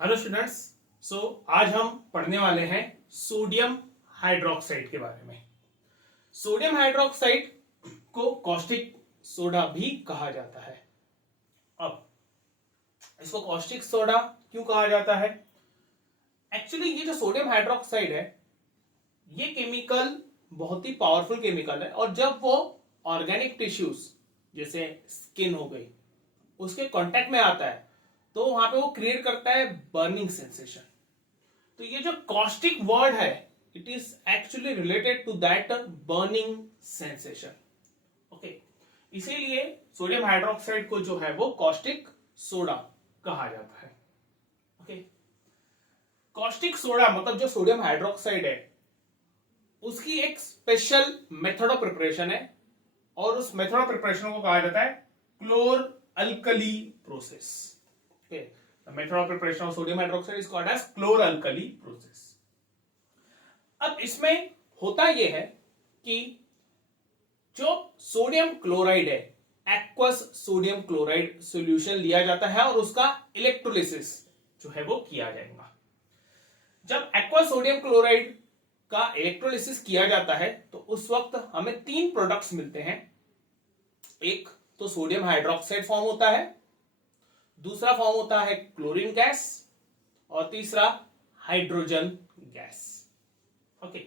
Hello students. आज हम पढ़ने वाले हैं सोडियम हाइड्रोक्साइड के बारे में। सोडियम हाइड्रोक्साइड को कॉस्टिक सोडा भी कहा जाता है। अब इसको कॉस्टिक सोडा क्यों कहा जाता है? एक्चुअली ये जो सोडियम हाइड्रोक्साइड है, ये केमिकल बहुत ही पावरफुल केमिकल है, और जब वो ऑर्गेनिक टिश्यूज जैसे स्किन हो गई उसके कांटेक्ट में आता है तो वहां पे वो क्रिएट करता है बर्निंग सेंसेशन। तो ये जो कॉस्टिक वर्ड है, it is actually related to that burning sensation. Okay, इसीलिए सोडियम हाइड्रोक्साइड को जो है वो कॉस्टिक सोडा कहा जाता है। ओके, कॉस्टिक सोडा मतलब जो सोडियम हाइड्रोक्साइड है उसकी एक स्पेशल मेथड ऑफ प्रिपरेशन है, और उस मेथड ऑफ प्रिपरेशन को कहा जाता है क्लोर alkali process. Okay, the method of preparation of sodium hydroxide is called as chloralkali process. अब इसमें होता यह है कि जो सोडियम क्लोराइड है, एक्वस सोडियम क्लोराइड सॉल्यूशन लिया जाता है और उसका इलेक्ट्रोलिसिस जो है वो किया जाएगा। जब एक्वस सोडियम क्लोराइड का इलेक्ट्रोलिसिस किया जाता है तो उस वक्त हमें तीन प्रोडक्ट्स मिलते हैं। एक तो सोडियम हाइड्रोक्साइड फॉर्म होता है, दूसरा फॉर्म होता है क्लोरीन गैस, और तीसरा हाइड्रोजन गैस। ओके,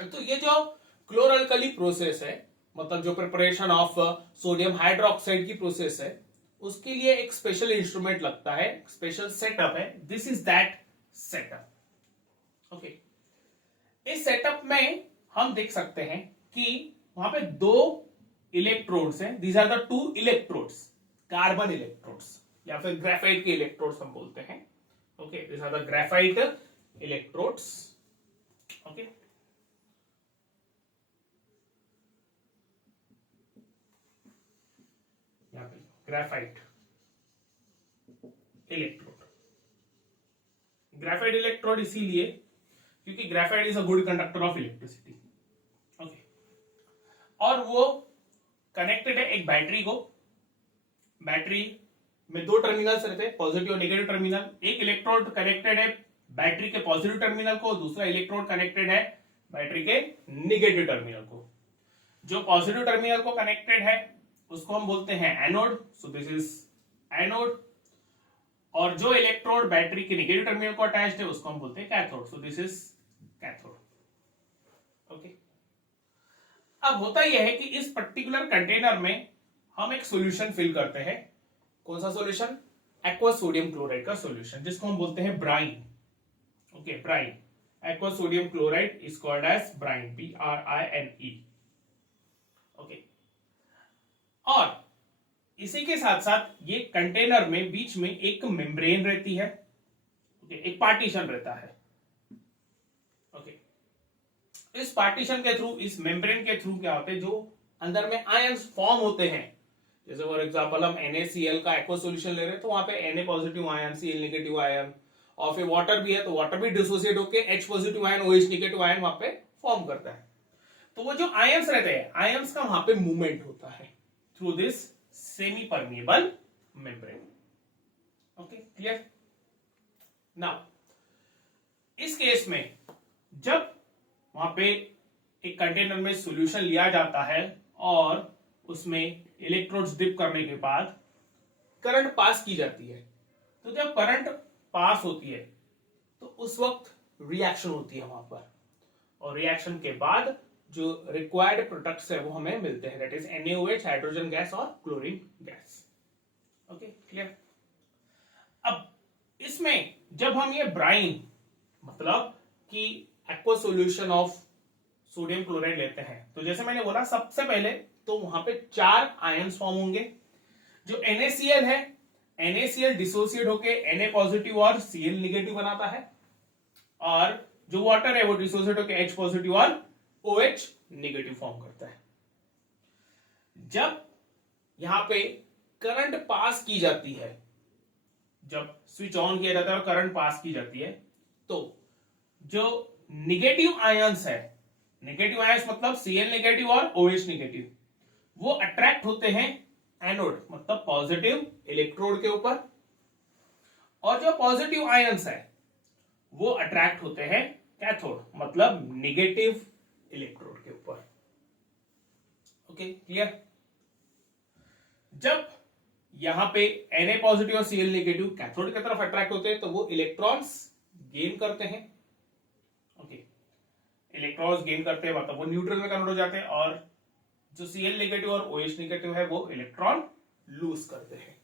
तो ये जो क्लोरअल्कली प्रोसेस है, मतलब जो प्रिपरेशन ऑफ सोडियम हाइड्रोक्साइड की प्रोसेस है, उसके लिए एक स्पेशल इंस्ट्रूमेंट लगता है, स्पेशल सेटअप है। This is that setup. Okay, इस सेटअप में हम देख सकते हैं कि वहां पे दो इलेक्ट्रोड्स हैं। These are the two electrodes, carbon electrodes या फिर ग्रेफाइट के इलेक्ट्रोड्स हम बोलते हैं। Okay, this are the graphite electrodes. Okay, यहां पे ग्रेफाइट इलेक्ट्रोड। ग्रेफाइट इलेक्ट्रोड इसीलिए क्योंकि graphite is a good conductor of electricity. Okay, और वो कनेक्टेड है एक बैटरी को। बैटरी में दो टर्मिनल्स रहते हैं, पॉजिटिव और नेगेटिव टर्मिनल। एक इलेक्ट्रोड कनेक्टेड है बैटरी के पॉजिटिव टर्मिनल को, दूसरा इलेक्ट्रोड कनेक्टेड है बैटरी के नेगेटिव टर्मिनल को। जो पॉजिटिव टर्मिनल को कनेक्टेड है उसको हम बोलते हैं anode, so this is anode. और जो इलेक्ट्रोड बैटरी के नेगेटिव टर्मिनल को अटैच्ड है उसको हम बोलते हैं cathode, so this is cathode. Okay, अब होता यह है कि इस पर्टिकुलर कंटेनर में हम एक सॉल्यूशन फिल करते हैं। कौन सा सॉल्यूशन? एक्वस सोडियम क्लोराइड का सॉल्यूशन, जिसको हम बोलते हैं brine. Okay, brine. Aqueous sodium chloride is called as brine, BRINE। Okay, और इसी के साथ साथ ये कंटेनर में बीच में एक मेम्ब्रेन रहती है। ओके, एक पार्टीशन रहता है। ओके, इस पार्टीशन के थ्रू, इस मेम्ब्रेन के थ्रू क्या होते हैं, जो अंदर में आयंस फॉर्म होते हैं। जैसे फॉर एग्जांपल हम NaCl का एक्वा सॉल्यूशन ले रहे हैं तो वहां पे Na positive ion, Cl negative ion, और फिर वाटर भी है तो वाटर भी डिसोसिएट होकर H positive ion, OH negative ion वहां पे फॉर्म करता है। तो वो जो आयंस रहते हैं, आयंस का वहां पे मूवमेंट होता है through this semi permeable membrane. Okay, clear? Now इस केस में जब वहां पे एक कंटेनर में सॉल्यूशन लिया जाता है और उसमें इलेक्ट्रोड्स डिप करने के बाद करंट पास की जाती है, तो जब करंट पास होती है तो उस वक्त रिएक्शन होती है वहां पर, और रिएक्शन के बाद जो रिक्वायर्ड प्रोडक्ट्स है वो हमें मिलते हैं, that is NaOH, hydrogen gas और क्लोरीन गैस। Okay, clear? अब इसमें जब हम ये ब्राइन मतलब कि aqua solution of sodium chloride लेते हैं, तो जैसे मैंने बोला सबसे पहले तो वहां पे चार आयंस फॉर्म होंगे। जो NaCl है, NaCl डिसोसिएट होके Na पॉजिटिव और Cl नेगेटिव बनाता है, और जो वाटर है वो डिसोसिएट होके H पॉजिटिव और OH नेगेटिव फॉर्म करता है। जब यहां पे करंट पास की जाती है, जब स्विच ऑन किया जाता है और करंट पास की जाती है, तो जो नेगेटिव आयंस है, नेगेटिव आयंस मतलब Cl नेगेटिव और OH नेगेटिव, वो अट्रैक्ट होते हैं एनोड मतलब पॉजिटिव इलेक्ट्रोड के ऊपर, और जो पॉजिटिव आयंस है वो अट्रैक्ट होते हैं कैथोड, मतलब निगेटिव इलेक्ट्रोड के ऊपर। Okay, clear. जब यहां पे Na पॉजिटिव और Cl नेगेटिव कैथोड की तरफ अट्रैक्ट होते हैं तो वो इलेक्ट्रॉन्स गेन करते हैं। ओके, इलेक्ट्रॉन्स गेन करते हैं मतलब वो न्यूट्रल में कन्वर्ट हो जाते हैं, और जो Cl नेगेटिव और OH नेगेटिव है वो इलेक्ट्रॉन लूज करते हैं।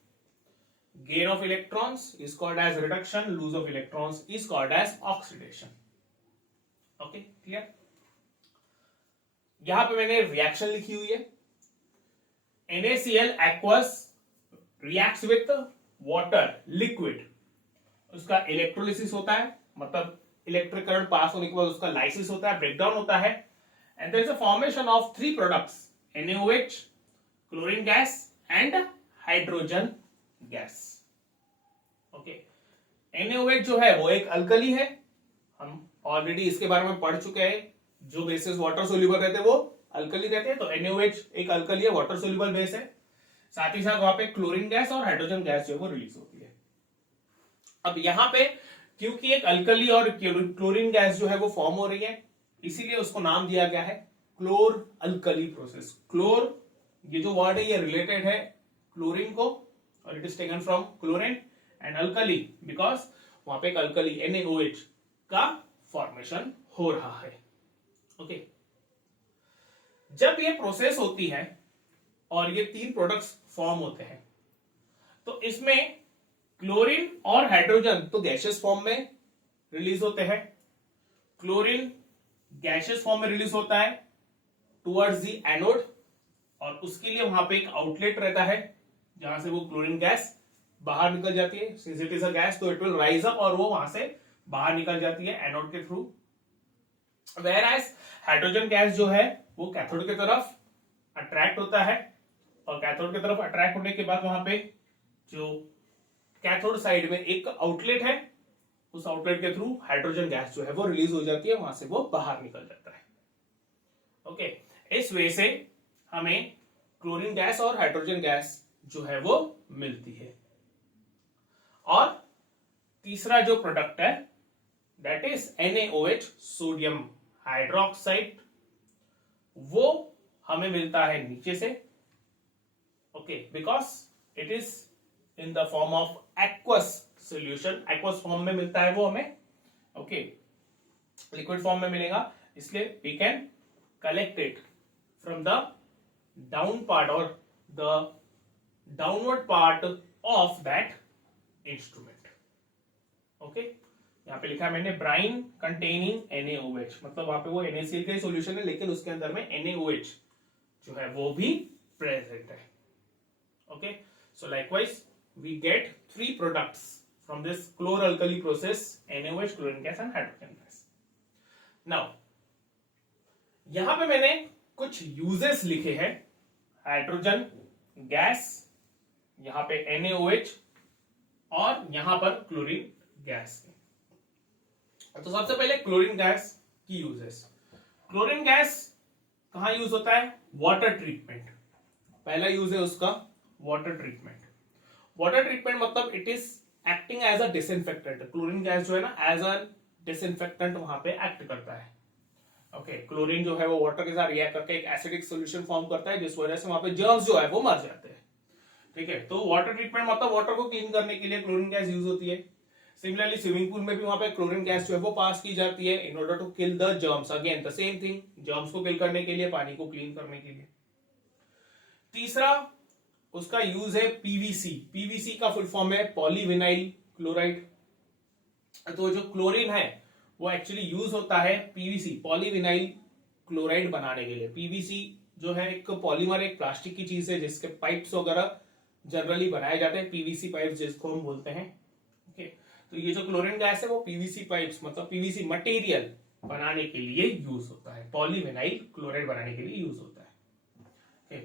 Gain of electrons is called as reduction, lose of electrons is called as oxidation. Okay, clear. यहां पे मैंने रिएक्शन लिखी हुई है। NaCl aqueous reacts with water liquid, उसका इलेक्ट्रोलिसिस होता है, मतलब इलेक्ट्रिक करंट पास होने के बाद उसका लाइसिस होता है, ब्रेकडाउन होता है, and there is a formation of 3 products, NaOH, chlorine gas and hydrogen gas. Okay, NaOH जो है वो एक अल्कली है, हम ऑलरेडी इसके बारे में पढ़ चुके हैं। जो बेसिस वाटर सोल्यूबल रहते हैं वो अल्कली रहते हैं, तो NaOH एक अल्कली है, वाटर सोल्यूबल बेस है। साथ ही साथ वहां पे क्लोरीन गैस और हाइड्रोजन गैस जो है वो रिलीज होती है। अब यहां पे क्योंकि एक अल्कली और क्लोरीन गैस जो है वो फॉर्म हो रही है, इसीलिए उसको नाम दिया गया है क्लोर अल्कली प्रोसेस। क्लोर, ये जो वर्ड है ये रिलेटेड है क्लोरीन को, और it is taken from chlorine, and alkali because वहां पे एक अल्कली NaOH का फॉर्मेशन हो रहा है। ओके, जब ये प्रोसेस होती है और ये 3 प्रोडक्ट्स फॉर्म होते हैं तो इसमें क्लोरीन और हाइड्रोजन तो गैसियस फॉर्म में रिलीज होते हैं। क्लोरीन गैसियस फॉर्म में रिलीज होता है टुवर्ड्स द एनोड, और उसके लिए वहां पे एक आउटलेट रहता है जहां से वो क्लोरीन गैस बाहर निकल जाती है। Since it is a gas तो इट विल राइज अप और वो वहां से बाहर निकल जाती है एनोड के थ्रू। वेयरएज हाइड्रोजन गैस जो है वो कैथोड की तरफ अट्रैक्ट होता है, और कैथोड की तरफ अट्रैक्ट होने के बाद वहां पे जो कैथोड साइड में एक आउटलेट है, उस आउटलेट के थ्रू हाइड्रोजन गैस जो है वो रिलीज हो जाती है, वहां से वो बाहर निकल जाता है। ओके, इस वे से हमें क्लोरीन गैस और हाइड्रोजन गैस जो है वो मिलती है। और तीसरा जो प्रोडक्ट है that is NaOH, sodium hydroxide, वो हमें मिलता है नीचे से। Okay, because it is in the form of aqueous solution, aqueous form में मिलता है वो हमें। ओके, लिक्विड फॉर्म में मिलेगा, इसलिए we can collect it from the down part और the downward part of that instrument. Okay, यहां पे लिखा है मैंने ब्राइन कंटेनिंग NaOH, मतलब वहां पे वो NaCl का सॉल्यूशन है लेकिन उसके अंदर में NaOH जो है वो भी प्रेजेंट है। Okay, so likewise we get 3 products from this chlor alkali process, NaOH, chlorine gas and hydrogen gas. Now यहां पे मैंने कुछ यूजेस लिखे हैं हाइड्रोजन गैस, यहां पे NaOH और यहां पर क्लोरीन गैस। तो सबसे पहले क्लोरीन गैस की यूजेस। क्लोरीन गैस कहां यूज होता है? वाटर ट्रीटमेंट, पहला यूज है उसका वाटर ट्रीटमेंट। वाटर ट्रीटमेंट मतलब it is acting as a disinfectant. Chlorine gas जो है ना एज अ डिसइंफेक्टेंट वहां पे एक्ट करता है। ओके, क्लोरीन जो है वो वाटर के साथ रिएक्ट करके एक एसिडिक सॉल्यूशन फॉर्म करता है, जिस वजह से वहां पे जर्म्स जो है वो मर जाते हैं। ठीक है, तो वाटर ट्रीटमेंट मतलब वाटर को क्लीन करने के लिए क्लोरीन गैस यूज होती है। सिमिलरली स्विमिंग पूल में भी वहां पे क्लोरीन गैस जो है वो पास की जाती है in order to kill the germs. Again the same thing, germs को किल करने के लिए, पानी को क्लीन करने के लिए। तीसरा उसका यूज है पीवीसी। पीवीसी का फुल फॉर्म है पॉलीविनाइल क्लोराइड। तो जो क्लोरीन है वो एक्चुअली यूज होता है पीवीसी, पॉलीविनाइल क्लोराइड बनाने के लिए। पीवीसी जो है एक पॉलीमर, एक प्लास्टिक की चीज है जिसके पाइप्स वगैरह जनरली बनाए जाते हैं, पीवीसी पाइप्स जिसको हम बोलते हैं। ओके, तो ये जो क्लोरीन गैस है वो पीवीसी पाइप्स मतलब पीवीसी मटेरियल बनाने के लिए यूज होता है, पॉलीविनाइल क्लोराइड बनाने के लिए यूज होता है।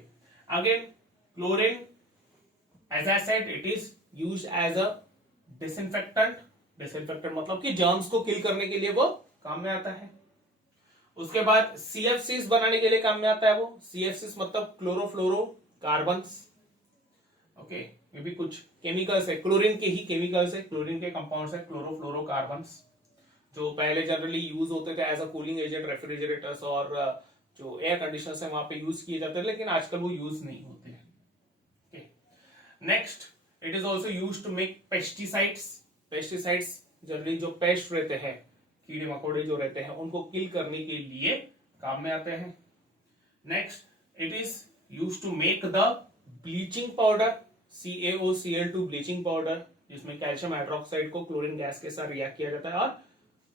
Again chlorine as I said it is used as a disinfectant. Disinfectant मतलब कि जर्म्स को किल करने के लिए वो काम में आता है। उसके बाद CFCs बनाने के लिए काम में आता है वो। CFCs मतलब क्लोरोफ्लोरो कार्बन्स। ओके, ये भी कुछ केमिकल्स है, क्लोरीन के ही केमिकल्स है, क्लोरीन के कंपाउंड्स है, क्लोरोफ्लोरोकार्बन्स, जो पहले जनरली यूज होते थे as a cooling agent refrigerators और जो एयर कंडीशनर्स है वहां पे यूज किए जाते हैं, लेकिन आजकल वो यूज नहीं होते हैं। Next, it is also use to make pesticides. Pesticides generally जो पेस्ट रहते हैं, कीड़े मकोड़े जो रहते हैं, उनको किल करने के लिए काम में आते हैं। Next, it is use to make the bleaching powder, CaOCl2 bleaching powder, जिसमें कैल्शियम हाइड्रोक्साइड को क्लोरीन गैस के साथ रिएक्ट किया जाता है और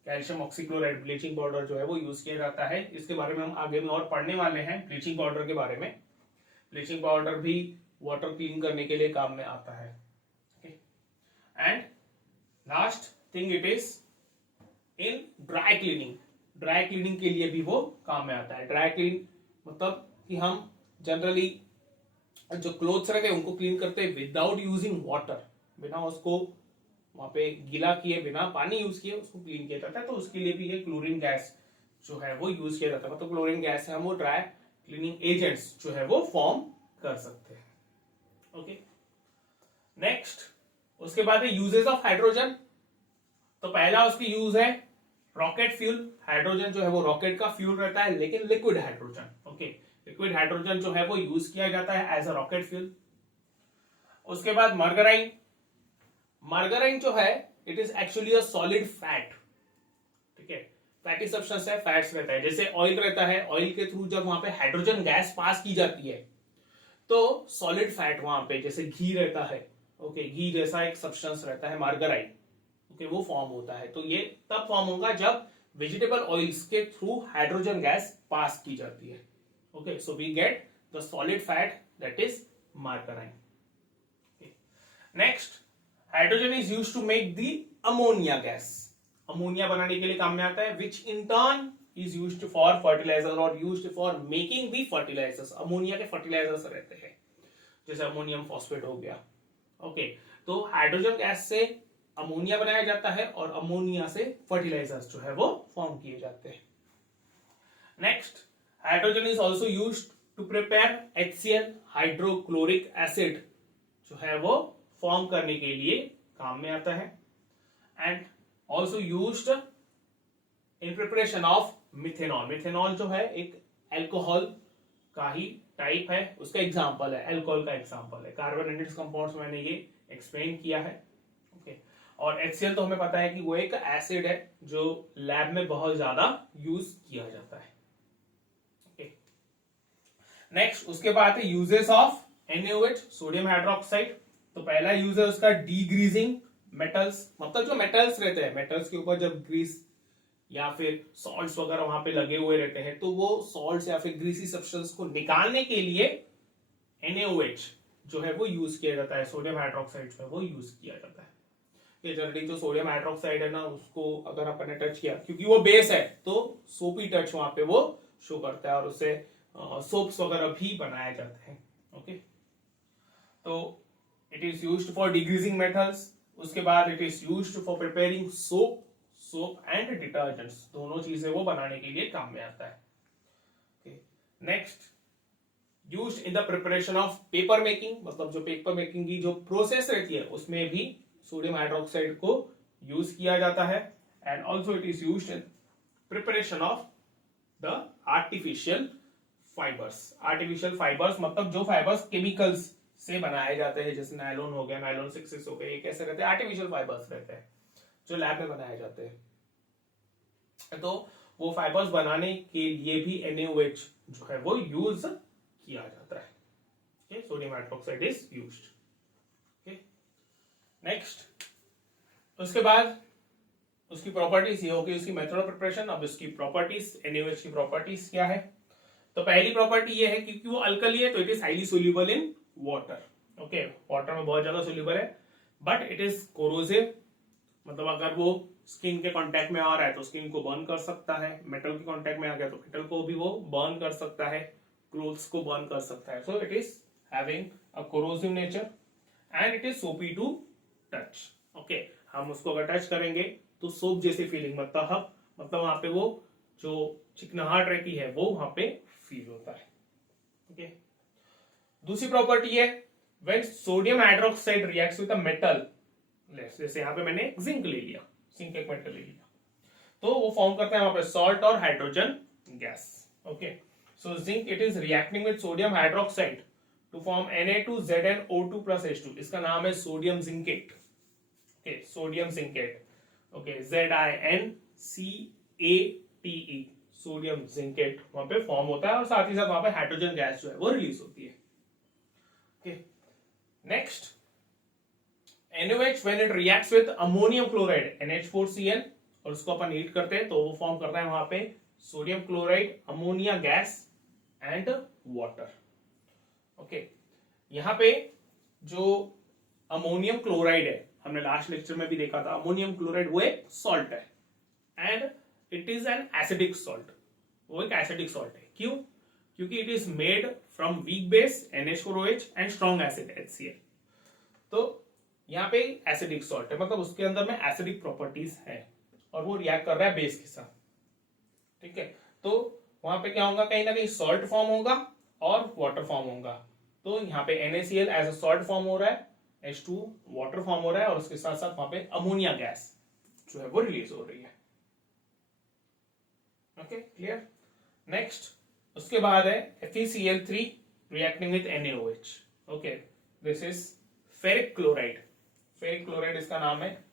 कैल्शियम ऑक्सीक्लोराइड ब्लीचिंग पाउडर जो है वो यूज किया जाता है। इसके बारे में हम आगे में और पढ़ने वाले हैं ब्लीचिंग पाउडर के बारे में। ब्लीचिंग पाउडर भी वाटर क्लीन करने के लिए काम में आता है। And last thing, it is in dry cleaning. Dry cleaning के लिए भी वो काम में आता है। ड्राई क्लीन मतलब कि हम जनरली जो क्लोथ्स रहते हैं उनको क्लीन करते हैं विदाउट यूजिंग वाटर, बिना उसको वहां पे गीला किए, बिना पानी यूज किए उसको क्लीन किया जाता है। तो उसके लिए भी ये क्लोरीन गैस जो है वो यूज किया जाता है। मतलब क्लोरीन गैस से हम वो ड्राई क्लीनिंग एजेंट्स जो है वो फॉर्म कर सकते हैं। ओके, नेक्स्ट, उसके बाद है यूजेस ऑफ हाइड्रोजन। तो पहला उसकी यूज है रॉकेट फ्यूल। हाइड्रोजन जो है वो रॉकेट का फ्यूल रहता है, लेकिन liquid hydrogen. Okay, liquid hydrogen जो है वो यूज किया जाता है एज अ रॉकेट फ्यूल। उसके बाद मार्गराइन। मार्गराइन जो है it is actually a solid fat. ठीक है, फैटी सब्सटेंस है, फैट्स रहता है। जैसे ऑयल रहता है, ऑयल के थ्रू जब वहां पे हाइड्रोजन गैस पास की जाती है तो सॉलिड फैट वहां पे, जैसे घी रहता है, ओके, घी जैसा एक सब्सटेंस रहता है मार्गराइन, ओके, वो फॉर्म होता है। तो ये तब फॉर्म होगा जब वेजिटेबल ऑयल्स के थ्रू हाइड्रोजन गैस पास की जाती है। Okay, so we get the solid fat that is margarine. Next, hydrogen is used to make the ammonia gas. Ammonia बनाने के लिए काम में आता है, which in turn is used for fertiliser और used for making the fertilisers. Ammonia के fertilisers रहते हैं, जैसे अमोनियम फॉस्फेट हो गया। ओके, तो हाइड्रोजन गैस से अमोनिया बनाया जाता है और अमोनिया से फर्टिलाइजर्स जो है वो फॉर्म किए जाते हैं। Next, hydrogen is also used to prepare HCl, hydrochloric acid जो है वो फॉर्म करने के लिए काम में आता है। And also used in preparation of methanol. Methanol जो है एक एल्कोहल का ही टाइप है, उसका एग्जांपल है, एल्कोहल का एग्जांपल है। कार्बोनेटेड कंपाउंड्स मैंने ये एक्सप्लेन किया है। ओके, और HCl तो हमें पता है कि वो एक एसिड है जो लैब में बहुत ज्यादा यूज किया जाता है। ओके, नेक्स्ट, उसके बाद है uses of NaOH, sodium hydroxide. तो पहला यूज है उसका डीग्रीजिंग मेटल्स। मतलब जो मेटल्स रहते हैं, मेटल्स के ऊपर जब ग्रीस या फिर सॉल्ट्स वगैरह वहां पे लगे हुए रहते हैं, तो वो सॉल्ट्स या फिर ग्रीसी सब्सटेंस को निकालने के लिए NaOH जो है वो यूज किया जाता है। सोडियम हाइड्रोक्साइड जो है वो यूज किया जाता है। ये जनरली जो सोडियम हाइड्रोक्साइड है ना, उसको अगर अपन ने टच किया, क्योंकि वो बेस है, तो सोपी टच वहां पे वो शो करता है और उससे सोप्स वगैरह भी बनाए जाते हैं। ओके, तो it is used for degreasing metals. उसके बाद it is used for preparing soap and detergents. दोनों चीजें वो बनाने के लिए काम में आता है। Next, used in the preparation of paper making. मतलब जो पेपर मेकिंग की जो प्रोसेस रहती है उसमें भी सोडियम हाइड्रोक्साइड को यूज किया जाता है। And also it is used in preparation of the artificial fibres. Artificial fibres मतलब जो फाइबर्स केमिकल्स से बनाए जाते हैं, जैसे नायलॉन हो गया, नायलॉन 6 हो गया, ये कैसे रहते हैं, आर्टिफिशियल फाइबर्स रहते हैं जो लैब में बनाए जाते हैं। तो वो फाइबर्स बनाने के लिए भी NaOH जो है वो यूज किया जाता है। Sodium hydroxide is used. Next, उसके बाद उसकी प्रॉपर्टीज ये होगी, उसकी मेथड ऑफ प्रिपरेशन। अब उसकी प्रॉपर्टीज, NaOH की प्रॉपर्टीज क्या है? तो पहली प्रॉपर्टी ये है क्योंकि वो अल्कली है तो it is highly soluble in water. Okay, water में बहुत ज्यादा सोल्यूबल है, बट इट इज कोरोसिव। मतलब अगर वो स्किन के कांटेक्ट में आ रहा है तो स्किन को बर्न कर सकता है, मेटल के कांटेक्ट में आ गया तो मेटल को भी वो बर्न कर सकता है, क्लोथ्स को बर्न कर सकता है। सो it is having a corrosive nature and it is सोपी टू टच। ओके, हम उसको अगर टच करेंगे तो सोप जैसी फीलिंग, मतलब वहां पे वो जो चिकनाहट रहती है वो वहां पे फील होता है। ओके, दूसरी प्रॉपर्टी है when sodium hydroxide reacts with a metal, जैसे यहाँ पे मैंने जिंक ले लिया, जिंक एक मेटल ले लिया, तो वो फॉर्म करता है वहां पे सॉल्ट और hydrogen gas. Okay, so zinc it is reacting with sodium hydroxide to form Na2ZnO2 plus H2, इसका नाम है sodium zincate. Okay, sodium zincate, okay, ZINCATE, sodium zincate वहां पे फॉर्म होता है और साथ ही साथ वहां पे हाइड्रोजन गैस जो है वो रिलीज होती है। Okay, next NaOH when it reacts with ammonium chloride NH4Cl, और उसको अपन हीट करते हैं तो वो फॉर्म करता है वहां पे sodium chloride, ammonia gas and water. Okay, यहाँ पे जो अमोनियम क्लोराइड है, हमने लास्ट लेक्चर में भी देखा था, अमोनियम क्लोराइड वो एक सॉल्ट है and it is an acidic salt, वो एक एसिडिक सॉल्ट है। क्यों? क्योंकि it is made from weak base NH4OH and strong acid HCl, तो यहाँ पे एसिडिक सॉल्ट है, मतलब उसके अंदर में एसिडिक प्रॉपर्टीज है और वो रिएक्ट कर रहा है बेस के साथ। ठीक है, तो वहां पे क्या होगा, कहीं ना कहीं सॉल्ट फॉर्म होगा और वाटर फॉर्म होगा, तो यहाँ पे NaCl as a salt form हो रहा है, H2 वाटर फॉर्म हो रहा है और उसके साथ साथ वहां पे अमोनिया गैस जो है वो रिलीज हो रही है। Okay, clear. नेक्स्ट उसके बाद है FeCl3 reacting with NaOH। Okay, this is ferric chloride, ferric chloride इसका नाम है,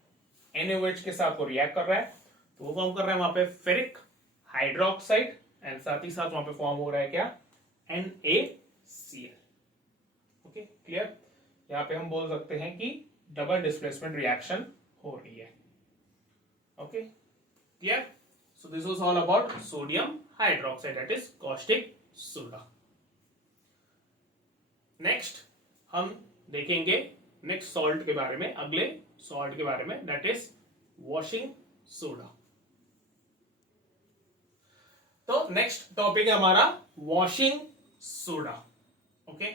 NaOH के साथ वो रिएक्ट कर रहा है तो वो फॉर्म कर रहा है वहां पे फेरिक हाइड्रोक्साइड एंड साथ ही साथ वहां पे फॉर्म हो रहा है क्या, NaCl। Okay, clear. यहाँ पे हम बोल सकते हैं कि डबल डिस्प्लेसमेंट रिएक्शन हो रही है। Okay, clear. So this was all about sodium hydroxide, that is caustic soda. Next हम देखेंगे नेक्स्ट सॉल्ट के बारे में, अगले सॉल्ट के बारे में, दैट इज वॉशिंग सोडा। तो नेक्स्ट टॉपिक है हमारा वॉशिंग सोडा। ओके,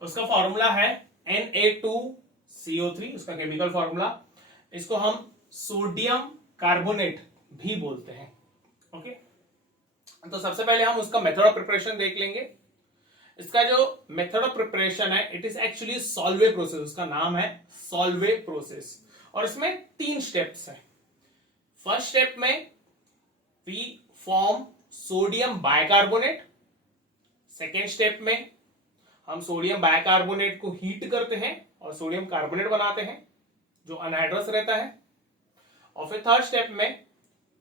उसका फॉर्मूला है Na2CO3, उसका केमिकल फॉर्मूला, इसको हम सोडियम कार्बोनेट भी बोलते हैं। ओके, तो सबसे पहले हम उसका मेथड ऑफ प्रिपरेशन देख लेंगे। इसका जो मेथड ऑफ प्रिपरेशन है, it is actually Solvay process, उसका नाम है सॉल्वे प्रोसेस, और इसमें 3 स्टेप्स हैं। फर्स्ट स्टेप में we form sodium bicarbonate, second step में हम सोडियम बाइकार्बोनेट को हीट करते हैं और सोडियम कार्बोनेट बनाते हैं जो अनहाइड्रस रहता है, और फिर थर्ड स्टेप में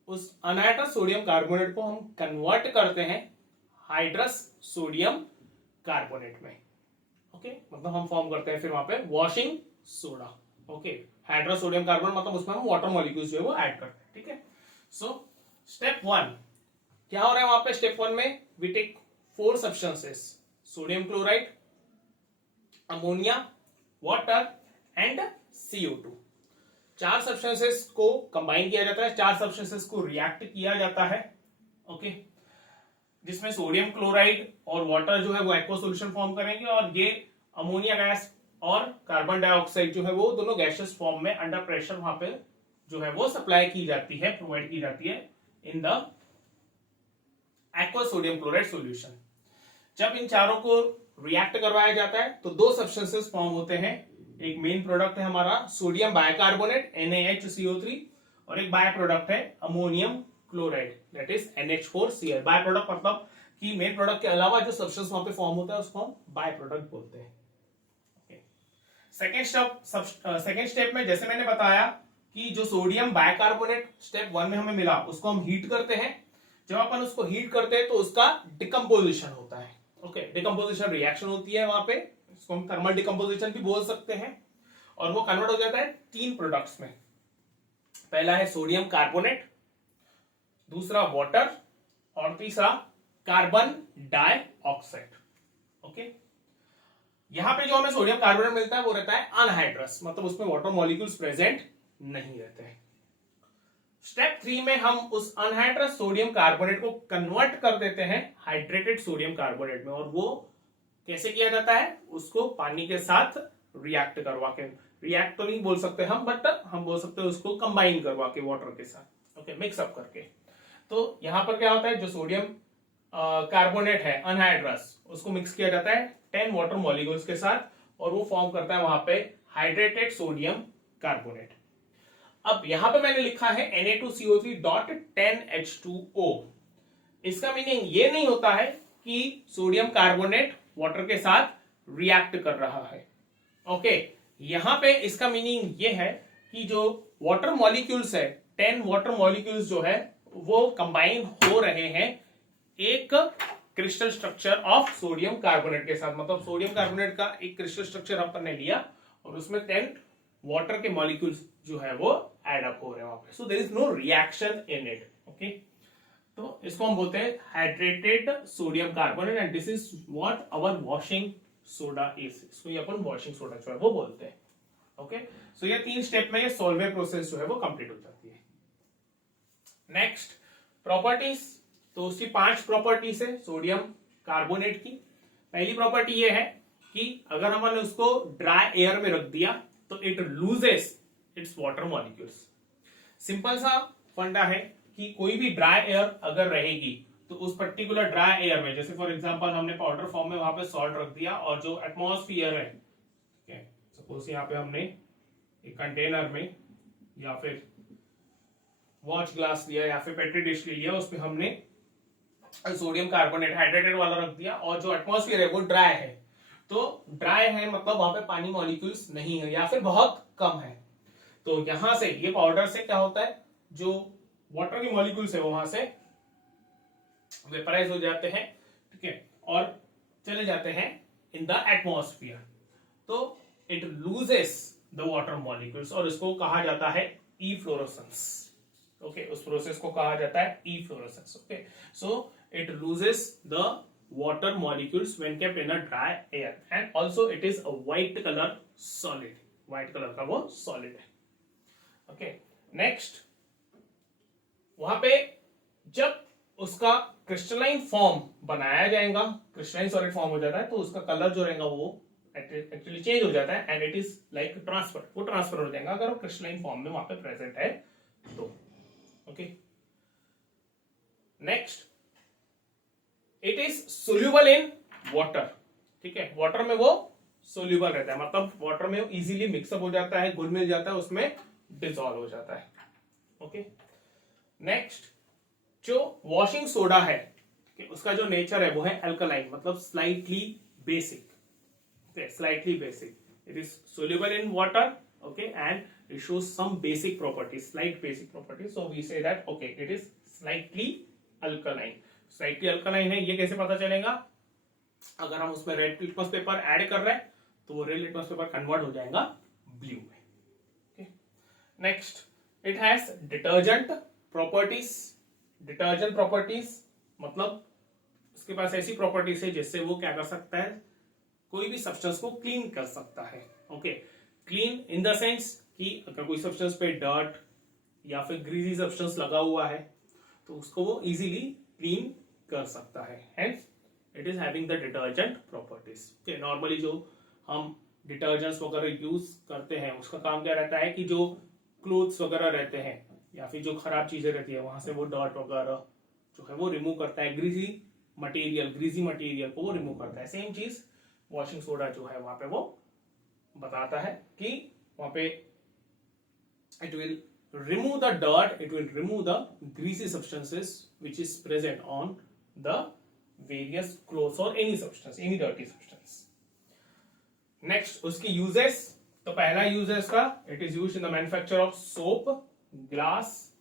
उस अनहाइड्रस सोडियम कार्बोनेट को हम कन्वर्ट करते हैं हाइड्रस सोडियम कार्बोनेट में। ओके, मतलब हम फॉर्म करते हैं फिर वहां पे washing soda. Okay, hydrous sodium carbonate मतलब उसमें हम वाटर मॉलिक्यूल्स जो है वो ऐड करते हैं। ठीक है, सो स्टेप 1 क्या हो रहा है वहां पे, स्टेप 1 में we take 4 substances, sodium chloride, ammonia, water and CO2, 4 substances को कंबाइन किया जाता है, 4 सब्सटेंसेस को रिएक्ट किया जाता है। ओके, जिसमें सोडियम क्लोराइड और वाटर जो है वो एक्वा सॉल्यूशन फॉर्म करेंगे और ये अमोनिया गैस और कार्बन डाइऑक्साइड जो है वो दोनों गैसेस फॉर्म में अंडर प्रेशर वहां पे जो है वो सप्लाई की जाती है, प्रोवाइड की जाती है in the aqua sodium chloride solution. जब इन चारों को रिएक्ट करवाया जाता है तो 2 सब्सटेंसेस फॉर्म होते हैं, एक मेन प्रोडक्ट है हमारा सोडियम बाइकार्बोनेट NaHCO3 और एक बाय प्रोडक्ट है ammonium chloride that is NH4Cl। By product मतलब कि मेन प्रोडक्ट के अलावा जो सब्सटेंस वहां पे फॉर्म होता है उसको हम बाय प्रोडक्ट बोलते हैं। सेकेंड स्टेप में जैसे मैंने बताया कि जो सोडियम बाइकार्बोनेट स्टेप 1 में हमें मिला उसको हम हीट करते हैं, जब अपन उसको हीट करते हैं तो उसका डिकम्पोजिशन होता है। ओके, डिकम्पोजिशन रिएक्शन होती है वहां पे, इसको हम थर्मल डिकम्पोजिशन भी बोल सकते हैं, और वो कन्वर्ट हो जाता है 3 प्रोडक्ट्स में। पहला है सोडियम कार्बोनेट, दूसरा वाटर और तीसरा कार्बन डाइऑक्साइड। ओके, यहां पे जो हमें सोडियम कार्बोनेट मिलता है वो रहता है अनहाइड्रस, मतलब उसमें वाटर मॉलिक्यूल्स प्रेजेंट नहीं रहते हैं। स्टेप 3 में हम उस अनहाइड्रस सोडियम कार्बोनेट को कन्वर्ट कर देते हैं हाइड्रेटेड सोडियम कार्बोनेट में, और वो कैसे किया जाता है, उसको पानी के साथ रिएक्ट करवा के, रिएक्ट तो नहीं बोल सकते हम, बट हम बोल सकते हैं उसको कंबाइन करवा के वाटर के साथ। ओके, मिक्सअप करके। तो यहां पर क्या होता है, जो सोडियम कार्बोनेट है अनहाइड्रस, उसको मिक्स किया जाता है 10 वाटर मॉलिक्यूल्स के साथ, और वो फॉर्म करता है वहां पे हाइड्रेटेड सोडियम कार्बोनेट। अब यहां पे मैंने लिखा है Na2CO3.10H2O। इसका मीनिंग ये नहीं होता है कि सोडियम कार्बोनेट वाटर के साथ रिएक्ट कर रहा है। ओके, यहां पे इसका मीनिंग ये है कि जो वाटर मॉलिक्यूल्स है, 10 वाटर मॉलिक्यूल्स जो है वो कंबाइन हो रहे हैं एक crystal structure of sodium carbonate के साथ। मतलब सोडियम कार्बोनेट का एक क्रिस्टल स्ट्रक्चर अपन ने लिया और उसमें 10 वाटर के मॉलिक्यूल्स जो है वो एड अप हो रहे हैं वहां पे। So there is no reaction in it. Okay, तो इसको हम बोलते हैं hydrated sodium carbonate and this is what our washing soda is. इसको ये अपन वॉशिंग सोडा जो है वो बोलते हैं। ओके, सो ये 3 स्टेप में ये सोल्वे प्रोसेस जो है वो कंप्लीट हो जाती है। नेक्स्ट प्रॉपर्टीज, तो उसकी 5 प्रॉपर्टीज है सोडियम कार्बोनेट की। पहली प्रॉपर्टी ये है कि अगर हमने उसको ड्राई एयर में रख दिया तो it loses it's water molecules. Simple सा फंडा है कि कोई भी ड्राई एयर अगर रहेगी तो उस पर्टिकुलर ड्राई एयर में, जैसे फॉर एग्जांपल हमने पाउडर फॉर्म में वहां पे सॉल्ट रख दिया और जो एटमॉस्फेयर है, ठीक है, सपोज यहाँ पे हमने एक कंटेनर में या फिर वॉच ग्लास लिया या फिर पेट्री डिश लिया, उसमें हमने सोडियम कार्बोनेट हाइड्रेटेड वाला रख दिया और जो एटमॉस्फेयर है वो ड्राई है। तो ड्राई है मतलब वहां पे पानी मॉलिक्यूल्स नहीं है या फिर बहुत कम है। तो यहां से ये पाउडर से क्या होता है, जो वाटर की मॉलिक्यूल्स है वहां से वेपराइज हो जाते हैं, ठीक है, और चले जाते हैं इन द एटमॉस्फेयर। तो it loses the water molecules और इसको कहा जाता है इफ्लोरोसेंस। ओके, उस प्रोसेस को कहा जाता है efflorescence. Okay, so it loses the water molecules when kept in a dry air and also it is a white color solid, white color का वो solid है। ओके, नेक्स्ट वहां पे जब उसका क्रिस्टलाइन फॉर्म बनाया जाएगा, क्रिस्टलाइन सॉलिड फॉर्म हो जाता है तो उसका कलर जो रहेगा वो एक्चुअली चेंज हो जाता है and it is like transfer, वो ट्रांसफर हो जाएगा अगर वो क्रिस्टलाइन फॉर्म में वहां पे प्रेजेंट है तो। Okay, next it is soluble in water. ठीक है, वाटर में वो सोल्यूबल रहता है, मतलब वाटर में इजीली मिक्सअप हो जाता है, घुल मिल जाता है, उसमें डिसॉल्व हो जाता है। ओके, नेक्स्ट जो वॉशिंग सोडा है उसका जो नेचर है वो है अल्कलाइन, मतलब slightly basic. Slightly basic, it is soluble in water, okay, and it shows some basic properties, slight basic properties, so we say that okay it is slightly alkaline. Slightly alkaline है, ये कैसे पता चलेगा, अगर हम उसमें red litmus paper add कर रहे हैं तो वो रेड लिटमस पेपर कन्वर्ट हो जाएगा ब्लू में। Next it has detergent properties. Detergent properties मतलब उसके पास ऐसी प्रॉपर्टीज है जिससे वो क्या कर सकता है, कोई भी सब्सटेंस को क्लीन कर सकता है। Okay, clean in the sense कि अगर कोई सब्सटेंस पे डर्ट या फिर ग्रीजी सब्सटेंस लगा हुआ है तो उसको वो इजीली क्लीन कर सकता है, hence it is having the detergent properties. Normally जो हम डिटर्जेंट्स वगैरह यूज करते हैं उसका काम क्या रहता है कि जो क्लोथ्स वगैरह रहते हैं या फिर जो खराब चीजें रहती है वहां से वो डर्ट वगैरह जो है वो रिमूव करता है, ग्रीजी मटेरियल को वो रिमूव करता है। सेम चीज वॉशिंग सोडा जो है वहां पे वो बताता है कि वहां पे it will remove the dirt, it will remove the greasy substances which is present on the various clothes or any substance, any dirty substance. Next उसकी uses, तो पहला use है इसका, it is used in the manufacture of soap, glass,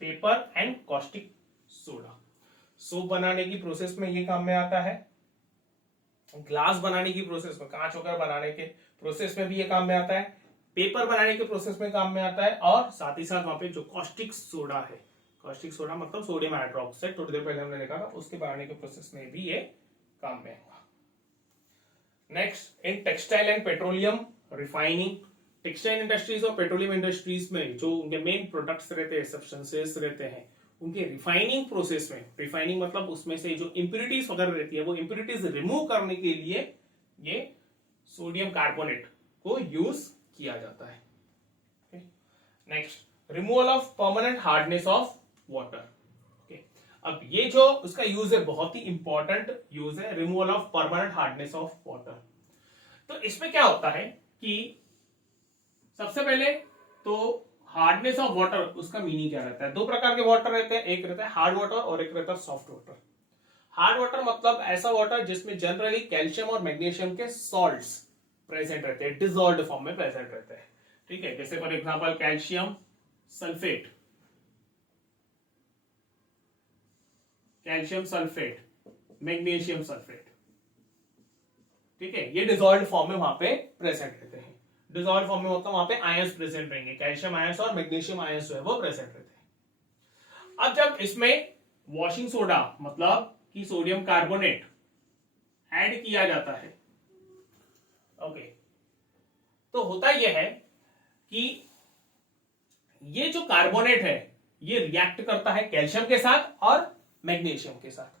paper and caustic soda. Soap बनाने की process में ये काम में आता है, ग्लास बनाने की प्रोसेस में, कांच वगैरह बनाने के प्रोसेस में भी ये काम में आता है, पेपर बनाने के प्रोसेस में काम में आता है, और साथ ही साथ वहां पे जो कॉस्टिक सोडा है, कॉस्टिक सोडा मतलब सोडियम हाइड्रोक्साइड, थोड़ी देर पहले हमने देखा था, उसके बनाने के प्रोसेस में भी ये काम में आएगा। Next in textile and petroleum refining, textile industries और पेट्रोलियम इंडस्ट्रीज में जो उनके मेन प्रोडक्ट्स रहते हैं, सब्सटेंसेस रहते हैं, उनके रिफाइनिंग प्रोसेस में, रिफाइनिंग मतलब उसमें से जो इंप्यूरिटीज वगैरह रहती है वो इंप्यूरिटीज रिमूव करने के लिए ये सोडियम कार्बोनेट को यूज किया जाता है। Next removal of permanent hardness of water. अब ये जो उसका यूज है बहुत ही इंपॉर्टेंट यूज है, removal of permanent hardness of water. तो इसमें क्या होता है कि सबसे पहले तो हार्डनेस ऑफ वाटर, उसका मीनिंग क्या रहता है? दो प्रकार के वाटर रहते हैं, एक रहता है हार्ड वाटर और एक रहता है सॉफ्ट वाटर। हार्ड वाटर मतलब ऐसा वाटर जिसमें जनरली कैल्शियम और मैग्नीशियम के सॉल्ट्स प्रेजेंट रहते हैं, डिसॉल्व्ड फॉर्म में प्रेजेंट रहते हैं, ठीक है। जैसे for example calcium sulphate, calcium sulphate, magnesium sulphate, ठीक है, ये डिसॉल्व्ड फॉर्म में वहां पे प्रेजेंट रहते हैं। डिसॉल्व्ड फॉर्म में मतलब वहां पे आयंस प्रेजेंट रहेंगे, कैल्शियम आयंस और मैग्नीशियम आयंस जो है वो प्रेजेंट रहते हैं। अब जब इसमें वॉशिंग सोडा मतलब कि सोडियम कार्बोनेट ऐड किया जाता है, ओके, तो होता यह है कि ये जो कार्बोनेट है ये रिएक्ट करता है कैल्शियम के साथ और मैग्नीशियम के साथ,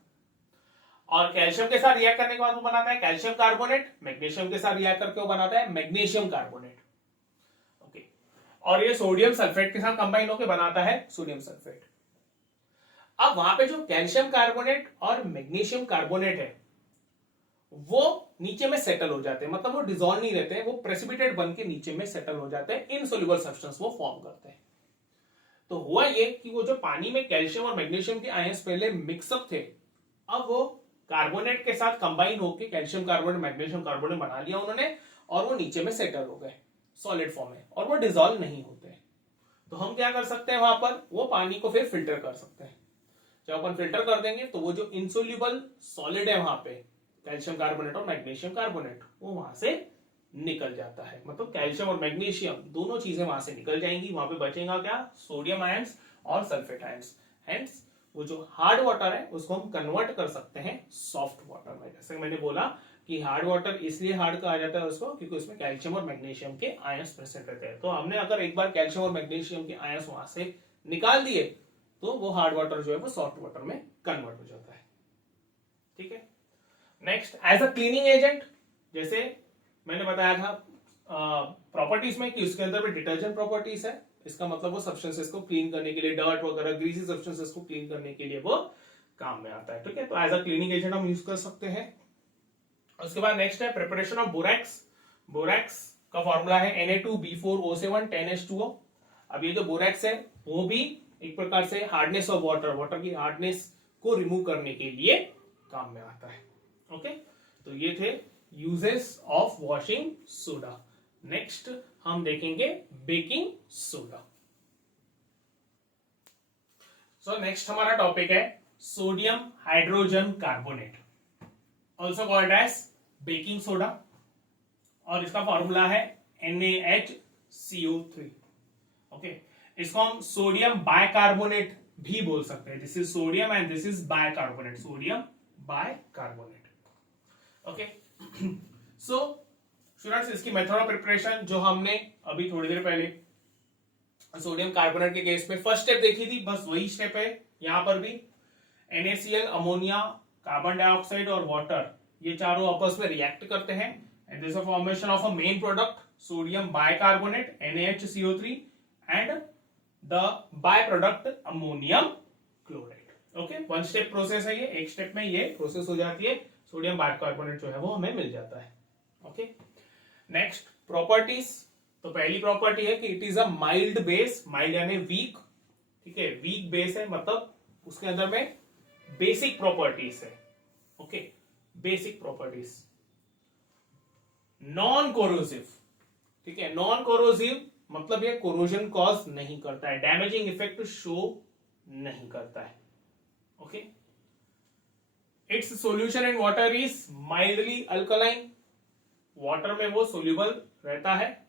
और कैल्शियम के साथ रिएक्ट करने के बाद वो बनाता है कैल्शियम कार्बोनेट, मैग्नीशियम के साथ रिएक्ट करके वो बनाता है मैग्नीशियम कार्बोनेट, ओके, और ये सोडियम सल्फेट के साथ कंबाइन होकर बनाता है सोडियम सल्फेट। अब वहां पे जो कैल्शियम कार्बोनेट और मैग्नीशियम कार्बोनेट है वो नीचे में सेटल हो जाते हैं, मतलब वो डिसॉल्व नहीं रहते हैं, वो प्रेसिपिटेट बन के नीचे में सेटल हो जाते हैं, इनसोल्युबल सब्सटेंस वो फॉर्म करते हैं। तो हुआ ये कि वो जो पानी में कैल्शियम और मैग्नीशियम के आयंस पहले मिक्सअप थे, अब वो कार्बोनेट के साथ कंबाइन होकर कैल्शियम कार्बोनेट मैग्नीशियम कार्बोनेट बना लिया उन्होंने, और वो नीचे में सेटल हो गए सॉलिड फॉर्म में, और वो डिसॉल्व नहीं होते। तो हम क्या कर सकते हैं, वहां पर वो पानी को फिर फिल्टर कर सकते हैं। जब अपन फिल्टर कर देंगे तो वो जो इनसोल्युबल सॉलिड है वहां पे कैल्शियम कार्बोनेट और मैग्नीशियम कार्बोनेट, वो वहां से निकल जाता है, मतलब कैल्शियम और मैग्नीशियम दोनों चीजें वहां से निकल जाएंगी, वहां पे बचेगा क्या, सोडियम आयंस और सल्फेट आयंस। हेंस वो जो हार्ड वाटर है उसको हम कन्वर्ट कर सकते हैं सॉफ्ट वाटर में। जैसे मैंने बोला कि हार्ड वाटर इसलिए हार्ड कहा जाता है उसको क्योंकि उसमें कैल्शियम और मैग्नीशियम के आयंस प्रेजेंट रहते हैं। तो हमने अगर एक बार कैल्शियम और मैग्नीशियम के आयंस वहां से निकाल दिए तो वो हार्ड वाटर जो है वो सॉफ्ट वाटर में कन्वर्ट हो जाता है, ठीक है। Next, as a cleaning agent, जैसे मैंने बताया था प्रॉपर्टीज में कि उसके अंदर भी डिटर्जेंट प्रॉपर्टीज है, इसका मतलब वो सब्सटेंसेस को क्लीन करने के लिए, डर्ट वगैरह ग्रीसी सब्सटेंसेस को क्लीन करने के लिए वो काम में आता है, ठीक है। तो एज अ क्लीनिंग एजेंट हम यूज कर सकते हैं। उसके बाद नेक्स्ट है प्रिपरेशन ऑफ बोरैक्स। बोरैक्स का फॉर्मूला है Na2B4O7 10H2O। अब ये जो बोरैक्स है वो भी एक प्रकार से हार्डनेस ऑफ वाटर, वाटर की हार्डनेस को रिमूव करने के लिए काम में आता है, ओके। तो ये थे uses of washing soda. Next हम देखेंगे बेकिंग सोडा। सो नेक्स्ट हमारा टॉपिक है sodium hydrogen carbonate, also called as baking soda, और इसका फॉर्मूला है NaHCO3, ओके। इसको हम सोडियम बाइकार्बोनेट भी बोल सकते हैं, this is sodium and this is bicarbonate, sodium bicarbonate, okay. So students, इसकी मेथड ऑफ प्रिपरेशन जो हमने अभी थोड़ी देर पहले सोडियम कार्बोनेट के केस में फर्स्ट स्टेप देखी थी, बस वही स्टेप है यहां पर भी। NaCl, अमोनिया, कार्बन डाइऑक्साइड और वाटर, ये चारों आपस में रिएक्ट करते हैं and this formation of a main product sodium bicarbonate NaHCO3 and the by product ammonium chloride, okay. One step process है ये, एक स्टेप में ये प्रोसेस हो जाती है, सोडियम बाइकार्बोनेट जो है वो हमें मिल जाता है, ओके। नेक्स्ट प्रॉपर्टीज, तो पहली प्रॉपर्टी है कि it is a mild base, mild यानी वीक, ठीक है, वीक बेस है, मतलब उसके अंदर में बेसिक प्रॉपर्टीज है, okay, basic properties. Non corrosive, ठीक है, नॉन कोरोसिव मतलब ये कोरोजन कॉज नहीं करता है, डैमेजिंग इफेक्ट शो नहीं करता है, okay. Its solution in water is mildly alkaline, water में वो सोल्यूबल रहता है,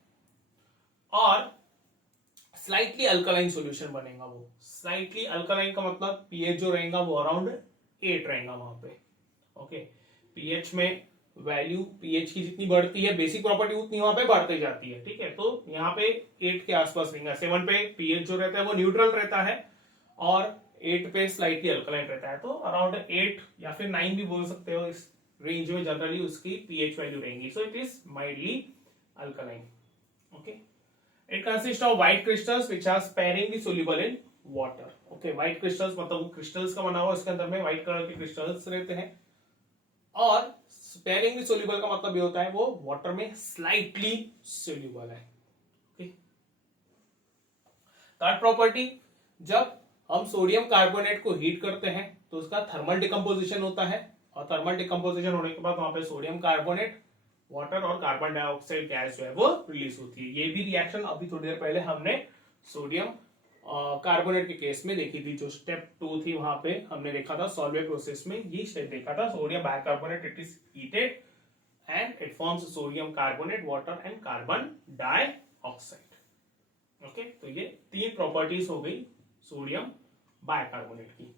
और स्लाइटली अल्कलाइन सॉल्यूशन बनेगा वो। स्लाइटली अल्कलाइन का मतलब पीएच जो रहेगा वो अराउंड 8 रहेगा वहां पे, ओके। पीएच में वैल्यू, पीएच की जितनी बढ़ती है बेसिक प्रॉपर्टी उतनी वहां पे बढ़ती जाती है, ठीक है। तो यहाँ पे 8 के आसपास रहेगा। 7 पे पीएच जो रहता है वो न्यूट्रल रहता है, और 8 पे स्लाइटली अल्कलाइन रहता है, तो अराउंड 8 या फिर 9 भी बोल सकते हो, इस रेंज में जनरली उसकी पीएच वैल्यू रहेगी। सो it is mildly alkaline, okay. It consists of white crystals which are sparingly soluble in water. Okay, white crystals मतलब वो crystals का बना हुआ, इसके अंदर में white कलर के crystals रहते हैं, और स्पेरिंगली सोल्यूबल का मतलब ये होता है वो वाटर में स्लाइटली सोल्यूबल है। थर्ड प्रॉपर्टी, जब हम सोडियम कार्बोनेट को हीट करते हैं तो उसका थर्मल डिकम्पोजिशन होता है, और थर्मल डिकम्पोजिशन होने के बाद वहां पे सोडियम कार्बोनेट, वाटर और कार्बन डाइऑक्साइड गैस जो है वो रिलीज होती है। ये भी रिएक्शन अभी थोड़ी देर पहले हमने सोडियम कार्बोनेट के केस में देखी थी, जो स्टेप 2 थी वहां पे हमने देखा था सॉल्वेट प्रोसेस में, ये स्टेप देखा था। Sodium bicarbonate, it is heated and it forms sodium carbonate, water and carbon dioxide. Okay, तो ये 3 प्रॉपर्टीज हो गई सोडियम बाइकार्बोनेट की।